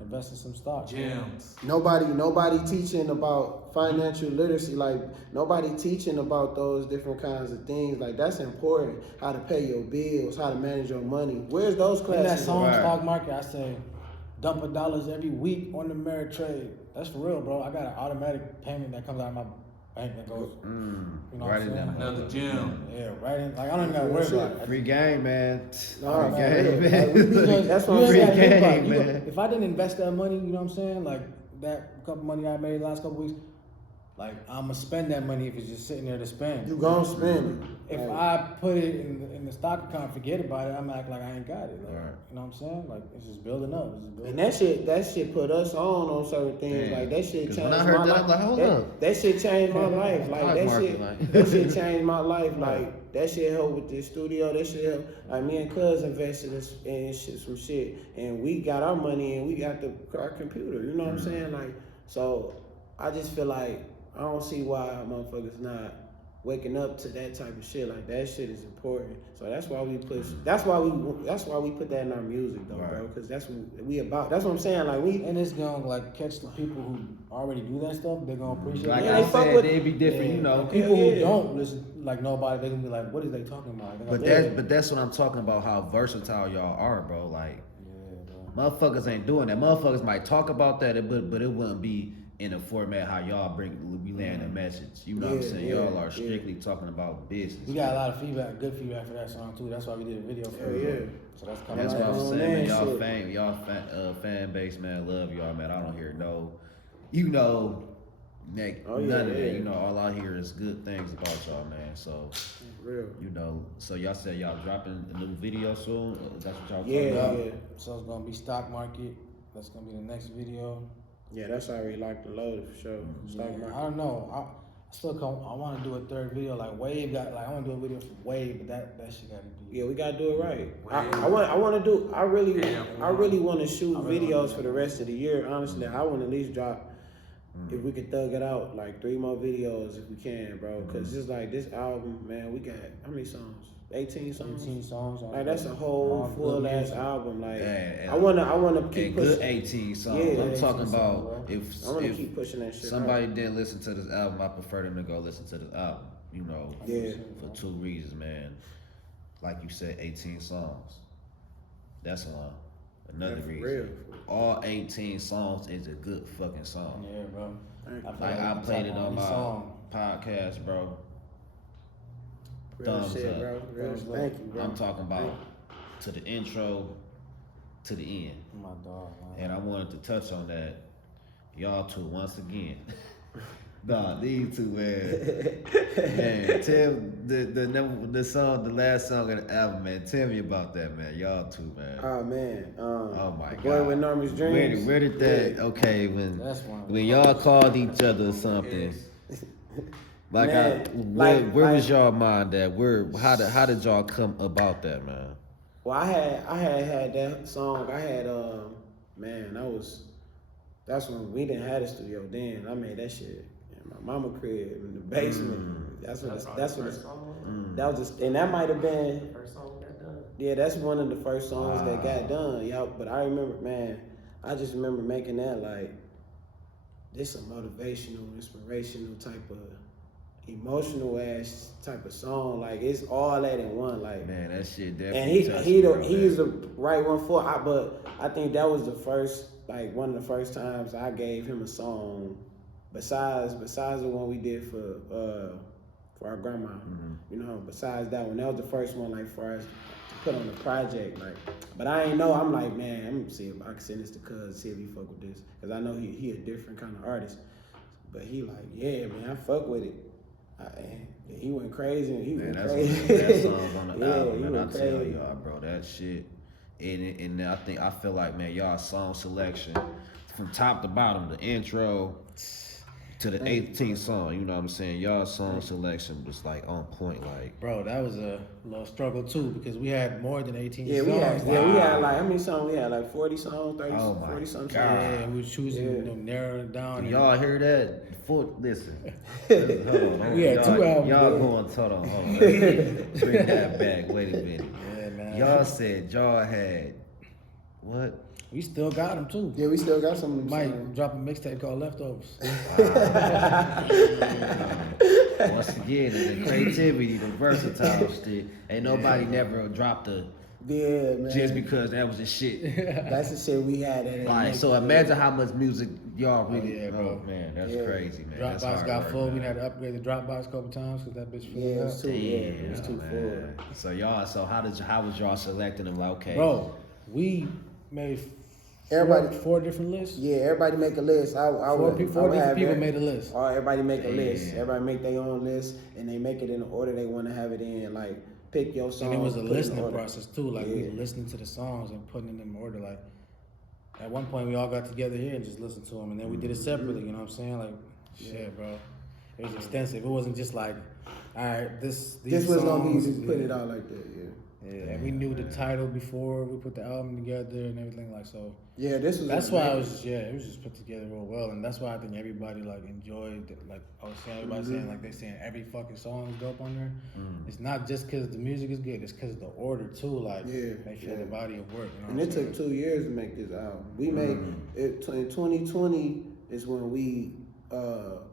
Invest in some stocks. Gems. Nobody teaching about financial literacy. Like nobody teaching about those different kinds of things. Like that's important. How to pay your bills, how to manage your money. Where's those In classes? that song, Right. stock market, I say, dump $1 every week on the merit trade. That's for real, bro. I got an automatic payment that comes out of my bank that goes, you know what Right I'm in saying? there. Another gem. Yeah, right in. Like I don't even gotta worry about it. Free game, man. Nah, Free man, game, yeah. man. Like, we be- Because that's you what I'm ain't Free gotta think about game, it. You man. if I didn't invest that money, you know what I'm saying? Like that couple money I made the last couple weeks, like I'ma spend that money if it's just sitting there to spend. You gon' spend it. If Like, I put it in the stock account, forget about it, I'm act like I ain't got it. Like, Right. You know what I'm saying? Like it's just building up. It's just building and that shit put us on certain things. Yeah. Like that shit 'Cause changed when I my heard that, life. I'm like, hold up. That shit changed my life. Like Stock that market, shit, like. that shit changed my life. Like that shit helped with this studio. That shit helped. Like me and Cuz invested in shit, some shit, and we got our money and we got our computer. You know what I'm saying? Like so, I just feel like I don't see why motherfuckers not waking up to that type of shit. Like that shit is important. So that's why we push. That's why we put that in our music though, bro. Because that's what we about. That's what I'm saying. Like we. And it's gonna like catch the people who already do that stuff. They're gonna appreciate Like it. Yeah, I they fuck said, with- they'd be different, Yeah. you know. And people Yeah. who don't listen, like nobody, they're gonna be like, "What is they talking about?" They're But gonna- that's what I'm talking about. How versatile y'all are, bro. Like Yeah, bro. motherfuckers ain't doing that. Motherfuckers might talk about that, but it wouldn't be in a format how y'all we land a message. You know what I'm Yeah, saying? yeah, Y'all are yeah. strictly talking about business. We got a lot of feedback, good feedback for that song too. That's why we did a video for Hell it. yeah. So that's coming That's out. what I'm Oh, saying, man. man, Y'all shit. fan base, man. Love y'all, man. I don't hear none Oh, yeah, of that. yeah. You know, all I hear is good things about y'all, man. So, Real. you know, so y'all said y'all dropping a new video soon. That's what y'all Yeah, talking about. yeah. So it's gonna be stock market. That's gonna be the next video. Yeah, that's already locked and loaded for sure. Stock Yeah, market. I don't know. I want to do a third video. Like Wave got like I want to do a video for Wave, but that shit gotta be. Yeah, we gotta do it right. I really want to shoot videos for the rest of the year. Honestly, I want to at least drop. If we could thug it out, like 3 more videos if we can, bro. Cause it's like this album, man. We got how many songs? 18 songs. 18 songs. Like that's a whole All full good ass music. album. Like Yeah, I wanna And keep good pushing. 18 songs. Yeah, I'm 18 talking songs, about bro. I wanna if keep pushing that shit. somebody didn't listen to this album, I prefer them to go listen to this album. You know, Yeah. for 2 reasons, man. Like you said, 18 songs. That's another Yeah, for reason. real. All 18 songs is a good fucking song. Yeah, bro. Thank you. I feel Like I we played it talking on about my each song. podcast, bro. Real Thumbs shit, up. bro. Real, Thumbs up. thank you, bro. I'm talking about to the intro, to the end. My dog. Man. And I wanted to touch on that. Y'all two, once again, Nah, these two, man. Man, tell the song, the last song of the album, man. Tell me about that, man. Y'all two, man. Oh man. Oh my God. Boy with Enormous Dreams. Where did that? Yeah. Okay, when y'all called each other or something. Like, Man, where was y'all mind at? How did y'all come about that, man? Well, I had that song. I had man, that's when we didn't have the studio then. I made that shit in my mama crib in the basement. That's what that was just, and that might have been First song got done. Yeah, that's one of the first songs that got done. Yeah, but I remember, man, I just remember making that like this a motivational, inspirational type of emotional ass type of song. Like it's all that in one. Like man, that shit and definitely. he is the right one for. But I think that was the first, like one of the first times I gave him a song, besides the one we did for our grandma. You know, besides that one, that was the first one like for us to put on the project. Like, but I ain't know. I'm like, man, I'm gonna see if I can send this to Cuz, see if he fuck with this, cause I know he a different kind of artist. But he like, yeah, man, I fuck with it. And he went crazy, and he went crazy. That song's on the Yeah, album, he and I went tell crazy. y'all, bro, that shit. And I feel like, man, y'all song selection from top to bottom, the intro to the 18th song, you know what I'm saying? Y'all song selection was like on point, like. Bro, that was a little struggle too because we had more than 18 Yeah, songs. we had like how many songs we had? Like 40 songs, 30, Oh my 40 something. God. Yeah, we was choosing, you know, narrowing it down. Y'all hear that? Listen. Hold on. We had two albums. Y'all going, hold on. Bring that back. Wait a minute. Yeah, man. Y'all said y'all had, what? We still got them too. Yeah, we still got some of them Might songs. drop a mixtape called Leftovers. Once again, the creativity, the versatile shit. Ain't nobody never dropped a Yeah, man. just because that was the shit. That's the shit we had. Like, so imagine how much music y'all really. yeah, bro. Oh man, that's Yeah. crazy, man. That's Dropbox hard got work, full. man. We had to upgrade the Dropbox a couple times because that bitch filled Yeah, it up. was too. Yeah, it was too man. full. So y'all, how was y'all selecting them? Like, okay, Bro, we made Everybody- four different lists. Yeah, everybody make a list. Four different people made a list. Everybody make a Damn. list. Everybody make their own list, and they make it in the order they want to have it in. Like, pick your song. And it was a put it in listening order. process too. Like we Yeah. listening to the songs and putting them in order. Like at one point we all got together here and just listened to them, and then we did it separately. You know what I'm saying? Like shit, bro. It was extensive. It wasn't just like, all right, these This was no songs, easy to put it out like that. Yeah. Yeah, and we knew the title before we put the album together and everything. Like so. Yeah, this was. That's why it was just put together real well, and that's why I think everybody like enjoyed it. Like I was saying, everybody saying like they saying every fucking song is dope on there. It's not just because the music is good; it's because the order too. Like make sure the body of work. You know And it took 2 years to make this album. We made it in 2020 is when we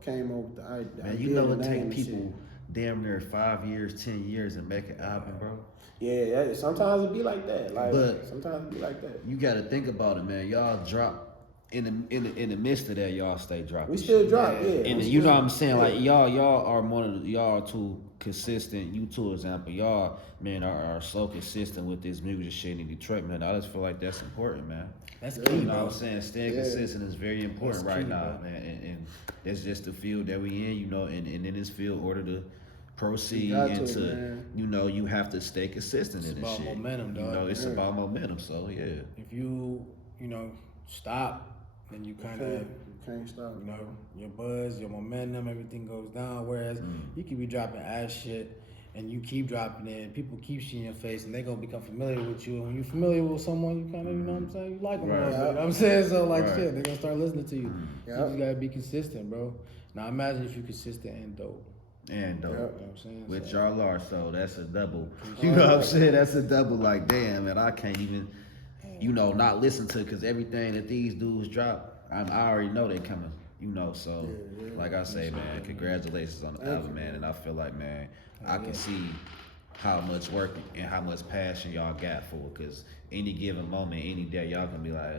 came up with the idea. man, you know it the name take and people damn near 5 years, 10 years to make an album, bro. Yeah, sometimes it be like that. Like But- sometimes it be like that. You got to think about it, man. Y'all drop in the midst of that. Y'all stay dropping. We still shit. drop, yeah. And we you know still- what I'm saying? yeah. Like y'all are y'all too consistent. You two example. Y'all man are so consistent with this music shit in Detroit, man. I just feel like that's important, man. That's You key, know what bro. I'm saying? Staying Yeah. consistent is very important That's right key, now, bro. man. And that's just the field that we in, you know. And in this field, order to proceed You got to, into, man. you know, you have to stay consistent It's in this about shit. momentum, You dog. know, it's Yeah. about momentum. So yeah. If you stop, then you kind of. You can't stop. You know, your buzz, your momentum, everything goes down. Whereas you could be dropping ass shit and you keep dropping it and people keep seeing your face and they're gonna become familiar with you. And when you're familiar with someone, you kind of, you know what I'm saying, you like them a Right. little bit. You know what I'm saying? So like Right. shit, they're gonna start listening to you. Yep. You just gotta be consistent, bro. Now imagine if you're consistent and dope. And You know what I'm saying? which So, y'all are, so that's a double. You know what I'm saying? That's a double. Like, damn, man, I can't even, you know, not listen to, because everything that these dudes drop, I already know they coming. You know, so like I say, man, congratulations on the album, man. And I feel like, man, I can see how much work and how much passion y'all got for it. Because any given moment, any day, y'all gonna be like,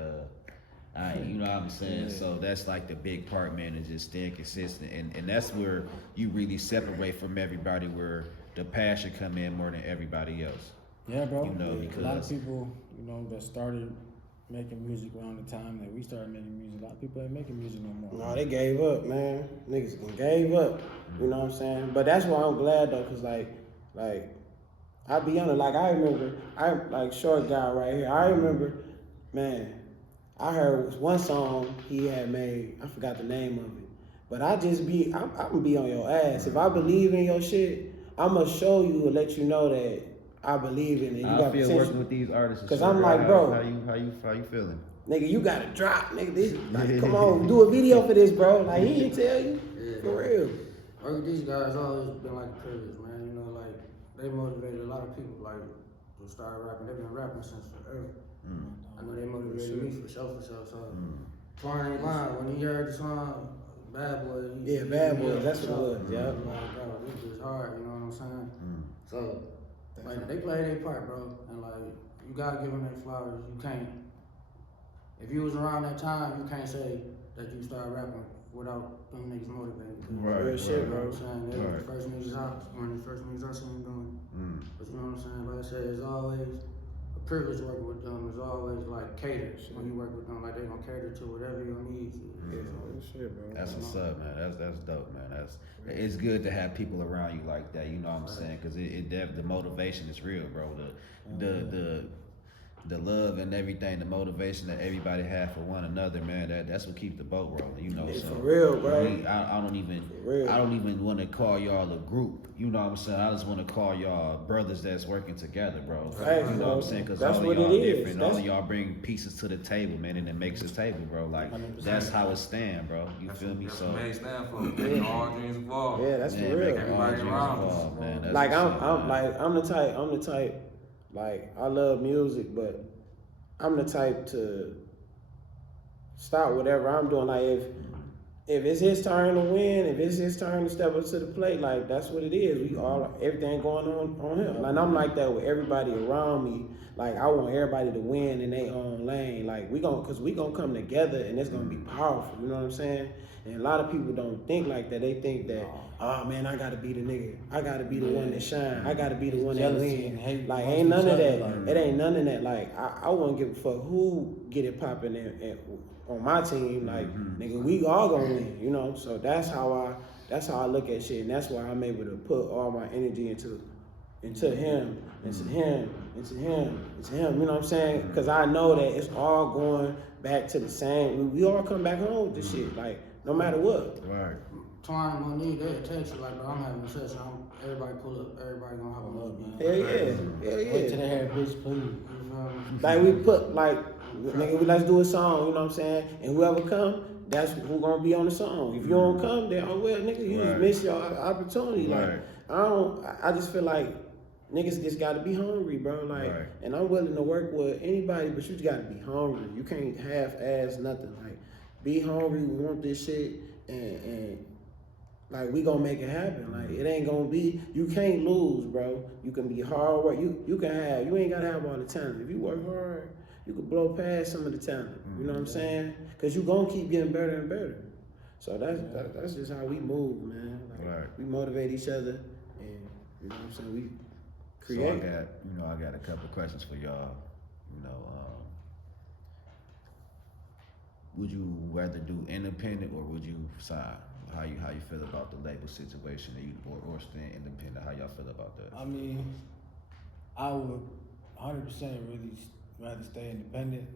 you know what I'm saying? So that's like the big part, man, is just staying consistent. And that's where you really separate from everybody, where the passion come in more than everybody else. yeah, bro. You know, a lot of because- people, that started making music around the time that we started making music. A lot of people ain't making music no more. No, they gave up, man. Niggas gave up. You know what I'm saying? But that's why I'm glad though, cause like, I be honest, like I remember, like short guy right here. I remember, man. I heard one song he had made. I forgot the name of it, but I'm gonna be on your ass. If I believe in your shit, I'm gonna show you and let you know that I believe in it. You got feel potential. working with these artists. Cause I'm like, bro, how you feeling? nigga, you gotta drop, nigga. This, like, come on, do a video for this, bro. Like he didn't tell you, for real. Work with these guys always been like a privilege, man. You know, like they motivated a lot of people, like to start rapping. They've been rapping since forever. I know they motivated me for sure. So Twine ain't lying. When he heard the song Bad Boy, Bad Boy, that's what it was. Yeah. Like, bro, this is hard. You know what I'm saying? So like they play their part, bro, and like you gotta give them their flowers. You can't. If you was around that time, you can't say that you started rapping without them niggas motivated. Real shit, You know bro. what I'm saying? They were the first niggas one of the first niggas I seen doing. But you know what I'm saying? Like I said, it's always a privilege working with them. It's always like cater when you work with them. Like they gonna cater to whatever your needs. Shit, bro. That's what's up, man. That's dope, man. It's good to have people around you like that. You know what I'm saying? Because the motivation is real, bro. The love and everything, the motivation that everybody have for one another, man. That's what keep the boat rolling. You know, Yeah, so for real, bro. I don't even want to call y'all a group. You know what I'm saying? I just want to call y'all brothers that's working together, bro. Right, you know bro. what I'm saying? Because That's all of what y'all it is. different. All of y'all bring pieces to the table, man, and it makes the table, bro. Like 100%. that's how it stand, bro. You feel me? That's So what May stand for. Making all dreams evolve. Yeah, that's man, for real. making all Everybody dreams around evolve, us. man. That's Like what's up, man. I'm the type, like I love music, but I'm the type to stop whatever I'm doing. Like if it's his turn to win, if it's his turn to step up to the plate, like that's what it is. Everything going on him. And I'm like that with everybody around me. Like I want everybody to win in their own lane. Like we gonna come together and it's gonna be powerful. You know what I'm saying? And a lot of people don't think like that. They think that, oh man, I gotta be the nigga. I gotta be the one that shine. I gotta be the one that Jealousy win. and hate Like amongst ain't none each of other, that. like- It ain't none of that. Like I wouldn't give a fuck who get it popping on my team. Like nigga, we all gonna win. You know. So that's how I look at shit, and that's why I'm able to put all my energy into him. You know what I'm saying? Because I know that it's all going back to the same. We all come back home with this shit. Like no matter what. Right. Twine gonna need that text you like, bro, I'm having a session. Everybody pull up. Everybody gonna have a look, man. Hell yeah. Wait till they hear bitch, please. You feel me? Like we put nigga, let's do a song, you know what I'm saying? And whoever come, that's who gonna be on the song. If you don't come, then nigga, you just miss your opportunity. Like I just feel like niggas just gotta be hungry, bro. Like and I'm willing to work with anybody, but you just gotta be hungry. You can't half-ass nothing. Like be hungry, we want this shit and like we gonna make it happen. Like it ain't gonna be. You can't lose, bro. You can be hard work. You ain't gotta have all the talent. If you work hard, you can blow past some of the talent. You know what I'm saying? Cause you gonna keep getting better and better. So that's just how we move, man. Like, we motivate each other, and you know what I'm saying. We create. So I got a couple of questions for y'all. Would you rather do independent or would you sign? How you feel about the label situation or staying independent? How y'all feel about that? I mean, I would 100% really rather stay independent.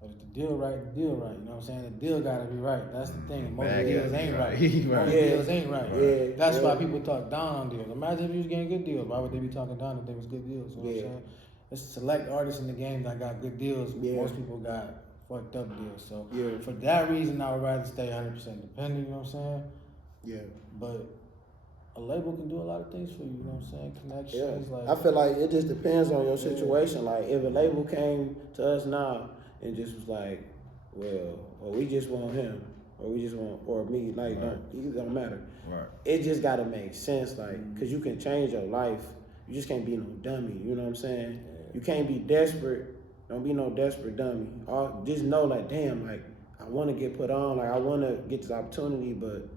But if the deal right, the deal right. You know what I'm saying? The deal gotta be right. That's the thing. Most deals ain't right. Most deals ain't right. Yeah, That's why people talk down on deals. Imagine if you was getting good deals. Why would they be talking down if they was good deals? You know what I'm saying? There's select artists in the game that got good deals. Most people got fucked up deals. So for that reason, I would rather stay 100% independent. You know what I'm saying? Yeah. But a label can do a lot of things for you. You know what I'm saying? Connections. Yeah. Like I feel like it just depends on your situation. Like if a label came to us now and just was like, well, or we just want him, or we just want, or me, like it don't matter. Right. It just gotta make sense, like, cause you can change your life. You just can't be no dummy. You know what I'm saying? You can't be desperate. Don't be no desperate dummy. Just know, like, damn, like I want to get put on, like I want to get this opportunity, but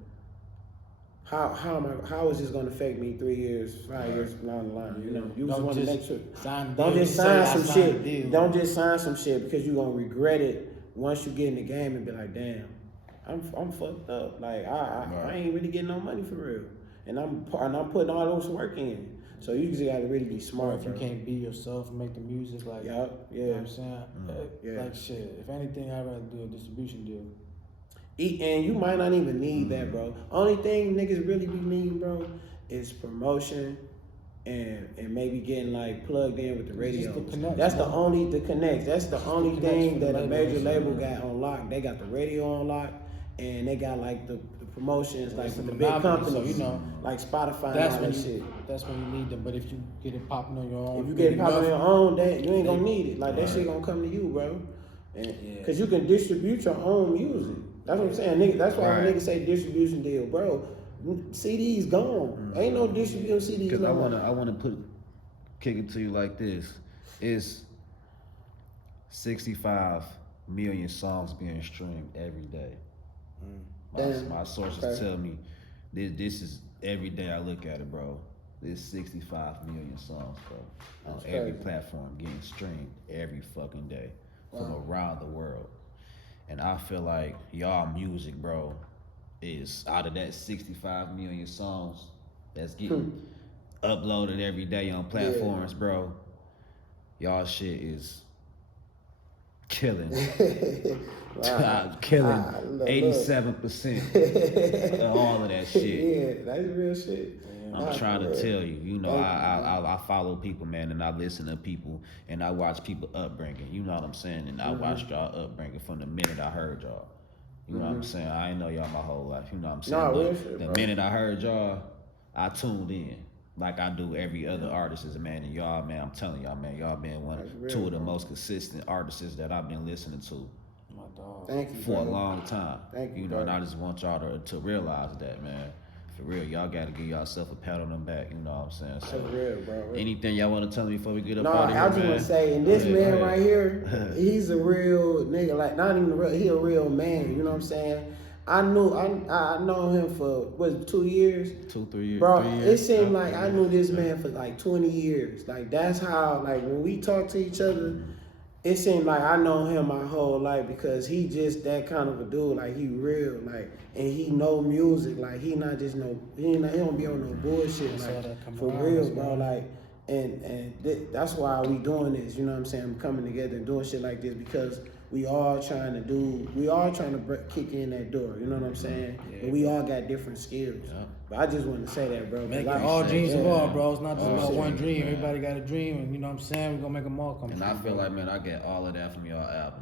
how is this gonna affect me 3 years, 5 years down the line? You know, you just want to make sure. Don't deal, just sign some deal. shit. Don't just sign some shit because you're gonna regret it once you get in the game and be like, damn, I'm fucked up. Like I ain't really getting no money for real, and I'm putting all this work in. So you just gotta really be smart. If you can't be yourself and make the music, like, yeah, you know what I'm saying? Yeah. Like shit. If anything, I'd rather do a distribution deal. And you might not even need that, bro. Only thing niggas really be needing, bro, is promotion and maybe getting like plugged in with the radio. That's the only connect. That's the only thing that a major label got on lock. They got the radio on lock, and they got like the promotions, like with the big companies, so, you know, like Spotify that's and all when that shit. That's when you need them. But if you get it popping on your own, If you get it popping on your own, you ain't gonna need it. Like that shit gonna come to you, bro. And cause you can distribute your own music. That's what I'm saying, nigga. That's why when niggas say distribution deal, bro. CDs gone. Ain't no distribution CDs. Because I wanna kick it to you like this. It's 65 million songs being streamed every day. My sources tell me this is every day I look at it, bro. There's 65 million songs, bro, on every platform getting streamed every fucking day from around the world. And I feel like y'all music, bro, is out of that 65 million songs that's getting uploaded every day on platforms, bro. Y'all shit is killing. Killing 87% of all of that shit. Yeah, that's real shit. I'm trying to tell you, you know, I follow people, man, and I listen to people, and I watch people upbringing. You know what I'm saying? And I watched y'all upbringing from the minute I heard y'all. You know what I'm saying? I ain't know y'all my whole life. You know what I'm saying? Real shit, the minute I heard y'all, I tuned in. Like I do every other artist, man. And y'all, man, I'm telling y'all, man, y'all been two of the most consistent artists that I've been listening to. My dog. Thank you, for a long time. Thank you, you know, and I just want y'all to realize that, man. For real, y'all gotta give yourself a pat on the back, you know what I'm saying? So that's real, bro. Anything y'all wanna tell me before we get up out of here, I just man? wanna say, and this man right here, he's a real nigga, like not even real, he a real man, you know what I'm saying? I know him for 2 years? 2, 3 years. Bro, 3 years. it seemed like I knew this man for like 20 years. Like that's how, like when we talk to each other, it seemed like I know him my whole life because he just that kind of a dude. Like he real, like, and he know music. Like he not just he don't be on no bullshit. Like for real, bro. Like, that's why we doing this. You know what I'm saying? I'm coming together and doing shit like this because we all trying to kick in that door. You know what I'm saying? Yeah. But we all got different skills. Yeah. But I just want to say that, bro. Make all dreams of all, bro. It's not just about shit, one dream. man. Everybody got a dream, and you know what I'm saying? We're gonna make them all come And true. I feel like, man, I get all of that from y'all album.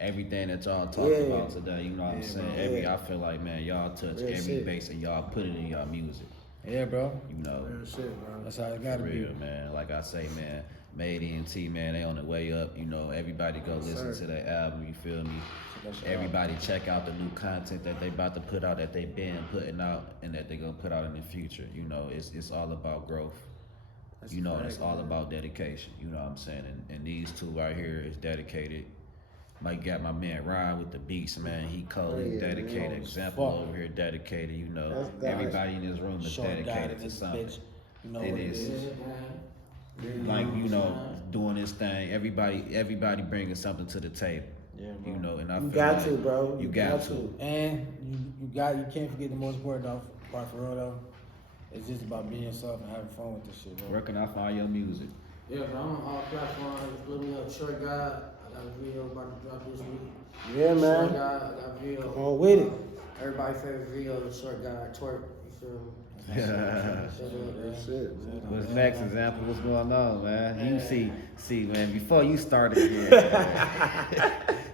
Everything that y'all talked Yeah. about today, you know what I'm saying? I feel like, man, y'all touch Real every shit. base and y'all put it in y'all music. Yeah, bro. You know, Real shit, bro. That's how it for gotta be. real, man. Like I say, man, made ENT, man, they on the way up. You know, everybody go listen to that album, you feel me? Everybody check out the new content that they about to put out, that they been putting out, and that they gonna put out in the future. You know, it's all about growth. You know, and it's all about dedication. You know what I'm saying? And these two right here is dedicated. Like got my man Ryan with the beats, man. He cold, he dedicated. Example over here, dedicated. You know, everybody in this room is dedicated to something. You know It what is. it is. Like, you know, doing this thing. Everybody bringing something to the table. Yeah, bro. You know, and I You feel got like to, bro. You got to. And you can't forget the most important part for real though. It's just about being yourself and having fun with this shit, bro. Where can I find your music? Yeah, but I'm on all platforms. Look me up, Short Guy. I got a video about to drop this week. Yeah, man. Short Guy, I got a video. Come on with it. Everybody's favorite video, the Short Guy twerk. You feel me? Shit. What's next, Example? What's going on, man? You see, man, before you started here,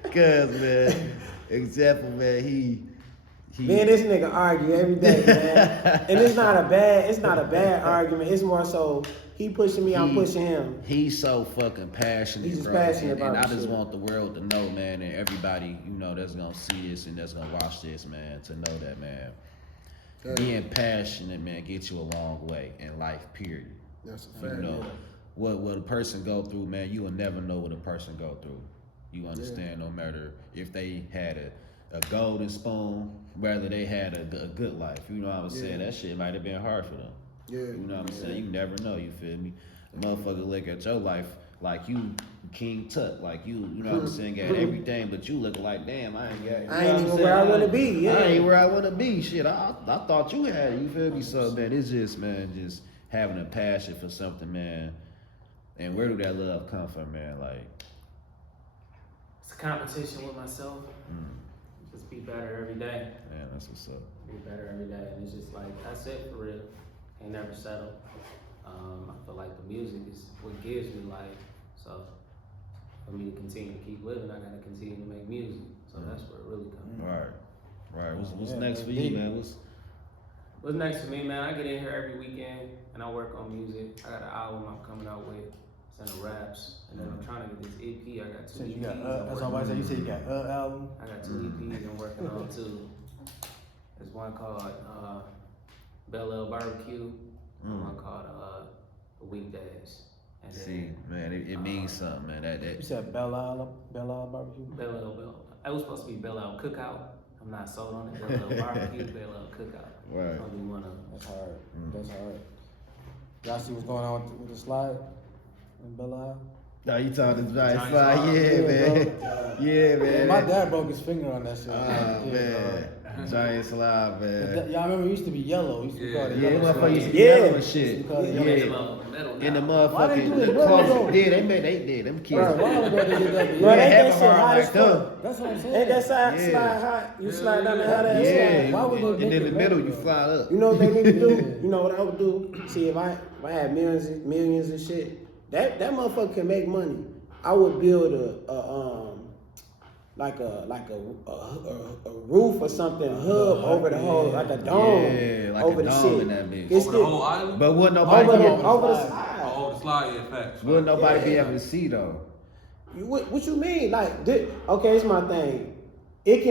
cuz, man, Example, man, he Me and this nigga argue every day, man. And it's not a bad argument. It's more so he pushing me, I'm pushing him. He's so fucking passionate, He's just bro. passionate and about I this just shit. want the world to know, man, and everybody, you know, that's gonna see this and that's gonna watch this, man, to know that, man. Being passionate, man, gets you a long way in life, period. That's a You fact. know, what a person go through, man, you will never know what a person go through. You understand? No matter if they had a golden spoon, whether they had a good life. You know what I'm saying? That shit might have been hard for them. Yeah. You know what I'm saying? You never know, you feel me? The motherfucker look at your life like you King Tut, like you know what I'm saying, got everything, but you look like, damn, I ain't got, I ain't even where I want to be. Yeah. I ain't where I want to be. Shit, I thought you had it, you feel me? So, man, it's just, man, just having a passion for something, man. And where do that love come from, man? Like, It's a competition with myself. Just be better every day. man, that's what's up. Be better every day. And it's just like, that's it for real. Ain't never settle. I feel like the music is what gives me life. So for me to continue to keep living, I gotta continue to make music. So that's where it really comes. Right. What's next for you, man? What's next for me, man? I get in here every weekend and I work on music. I got an album I'm coming out with. It's in the raps. And then I'm trying to get this EP. I got two EPs. That's what I said. You said you got album. I got two EPs I'm working on too. There's one called Bel Air Barbecue and one called Weekdays. And See, man, it means something, man. You said Bel Air barbecue. Bel Air. It was supposed to be Bel Air Cookout. I'm not sold on it. Bel Air Barbecue, Bel Air Cookout. Right. Only one of them. That's hard. That's hard. Y'all see what's going on with the slide in Bel Air? No, you talking to Giant Giant Slide, Slide. yeah, man. bro. Yeah, man. My dad broke his finger on that shit. Man. Giant Slide, man. Y'all remember it used to be yellow. It used to be called Yeah, the yellow motherfucker used to slide. be Yeah. yellow and shit. Used to call it Yeah, yellow. it's metal now. In the Why they do motherfucking it? Bro, closet. Yeah, they did. Them kids. Bro, why would they do that? Bro, Yeah, ain't have that a shit heart hot like as them. fuck? That's what I'm saying. Ain't that slide Yeah. hot? You slide down the hot ass Yeah. slide. Why would they And make in it the middle, metal, you bro? fly up. You know what they need to do? You know what I would do? See, if I had millions and shit, that motherfucker can make money. I would build a roof or something, hub over the whole, like a dome, Yeah, like over a the dome shit. in that bitch. It's Over the whole island? But wouldn't nobody over be the able to over the slide? slide. Oh, the slide, yeah, facts. Wouldn't nobody be Yeah. able to see though? What you mean? Like, okay, it's my thing. It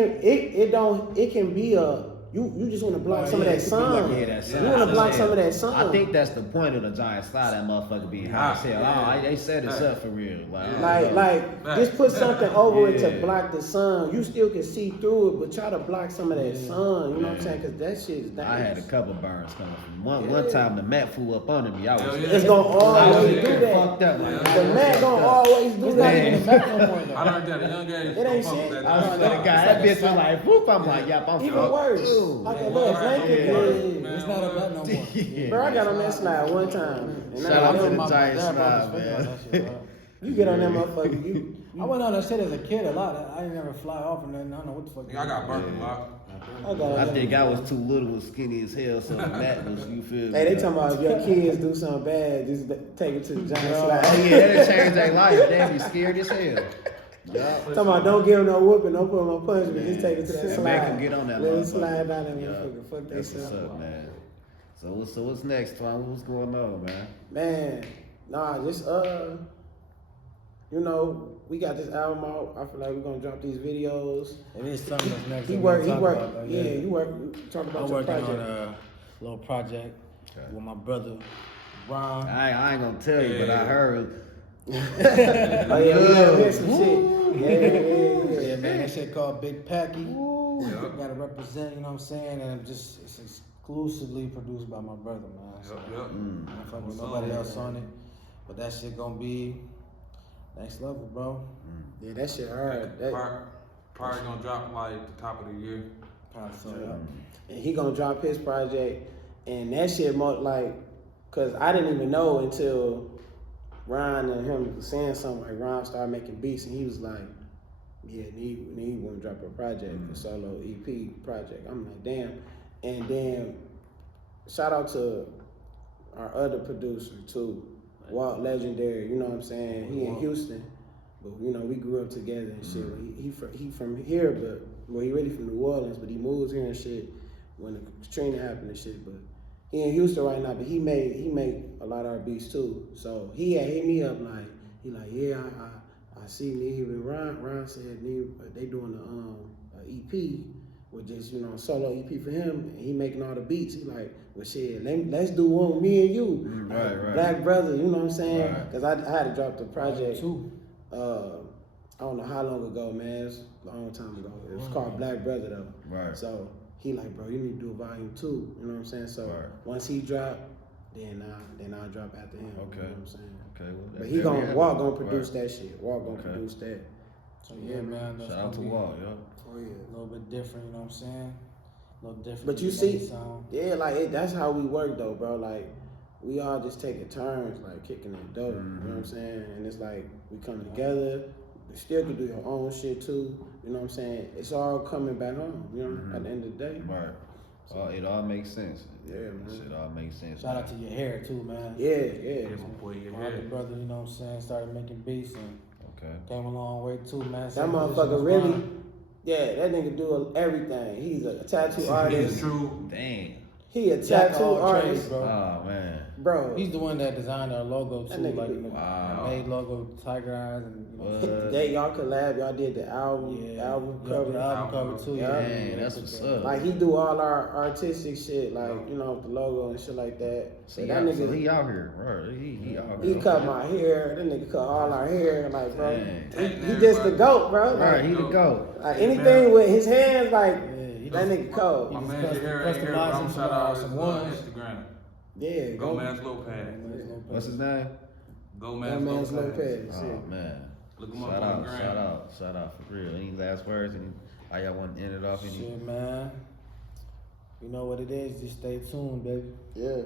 can be a. You just want to block some of that sun. Yeah, that sun. You want to block Yeah. some of that sun. I think that's the point of the Giant Slide. That motherfucker being high as hell. Yeah. They set us up for real. Like, Right. just put something over it to Yeah. block the sun. You still can see through it, but try to block some of that sun. You know what I'm saying? Because that shit is dangerous. I had a couple burns coming from one time. The mat flew up under me. I was, Hell yeah. It's gonna I was always do getting that. fucked up. Like, The mat gonna always do It's not that. even a Mac no more though. I learned that at a young age. It ain't Fuck with shit. that I was Giant that Slide. guy. That bitch was like, whoop. I'm like, yep, I'm Even fucked. worse. Ooh. Like a little blanket. Yeah. Yeah. It's not a Mac no more. Yeah. Bro, I got on that slide one time. And Shout out to I the know Giant dad broke his Slide, finger on man. that shit, bro. you get on that motherfucker. I went on that shit as a kid a lot. I didn't ever fly off and then I don't know what the fuck. Nigga, I got burnt a lot. I think I was too little and skinny as hell, so the mat was, you feel me? Hey, they talking about if your kids do something bad, just take it to the giant Oh slide. yeah, that'll change their life. They be scared as hell. Yeah. Talking about don't give them no whooping, don't put them on punishment, just take it to that And slide. make them get on that Let it motherfucker. slide down that Yeah. motherfucker. Fuck That's what's themselves. up, man. So what's next, Twan? What's going on, man? Man, nah, just you know, we got this album out. I feel like we're gonna drop these videos. It is something that's next. He that work, we'll he talk work. about, though, Yeah, you work. Talk about I'm your working project. on a little project with my brother Ron. I ain't gonna tell you, but I heard. Oh yeah, we done heard some shit. Yeah, man, that shit called Big Packy. Yep. Gotta represent, you know what I'm saying? And it's exclusively produced by my brother, man. So, Yep. I don't fuck with nobody else on it. But that shit gonna be next level, bro. Yeah, that shit hard. That, Probably gonna drop like the top of the year. Probably so, yeah. and he gonna drop his project, and that shit like, cause I didn't even know until Ron and him was saying something. Like Ron started making beats, and he was like, "Yeah, need want to drop a project, a solo EP project." I'm like, "Damn!" And then shout out to our other producer too, Walt Legendary. You know what I'm saying? He in Houston, but you know we grew up together and shit. He from here, but well, he really from New Orleans, but he moved here and shit when the Katrina happened and shit. But he in Houston right now, but he made a lot of our beats too. So he had hit me up like, yeah, I see Neve and Ron said Neve, they doing a EP with just, you know, solo EP for him, and he making all the beats. He like, well shit, let's do one, me and you. Right. Black brother, you know what I'm saying? Right. Cause I had to drop the project. I don't know how long ago, man. It's a long time ago. It was called Black Brother though. Right. So he like, bro, you need to do a volume 2. You know what I'm saying? So once he drop, then I'll drop after him. Okay. You know what I'm saying? Okay. Well, But he gonna produce that shit. Walk gonna produce that. So yeah, man. That's Shout out to gonna be Walt, yo. Oh yeah. a little bit different, you know what I'm saying? A little different. But you from see, the sound. yeah, like that's how we work though, bro. Like we all just taking turns, like kicking it dope. You know what I'm saying? And it's like we come together. You still can do your own shit too. You know what I'm saying? It's all coming back home. You know, at the end of the day. Right. It all makes sense. Yeah, man. Shit all makes sense. Shout out to your hair too, man. Yeah. Yeah, my boy, your My other brother, you know what I'm saying, started making beats and Okay. came a long way too, man. That Same motherfucker position as really, mine. yeah, that nigga do everything. He's a tattoo He's artist. true. Dang. He a Jack of tattoo all trades, artist, bro. Oh man. bro. He's the one that designed our logo too, That nigga like do- the Wow. made logo, Tiger Eyes, and you know. What? They y'all collab, y'all did the album Yeah, album yeah, cover. the album cover too. Yeah. Dang, that's what's up. Like he do all our artistic shit, like you know the logo and shit like that. So that So nigga, he out here, right? He out he here. cut my hair. That nigga cut all our hair, like bro. Dang. He just the goat, bro. Right, Like, he the goat. like anything with his hands, like he that nigga cold. My just man, your hair ain't here, but I'm customizing shout out his some ones. Instagram. Yeah, Gomez Lopez. What's his name? Lopez. Gomez Lopez. Oh Yeah. man. Look him up Shout on out, the gram. shout out for real. Any last words? How y'all want to end it off? Shit, man. You know what it is. Just stay tuned, baby. Yeah.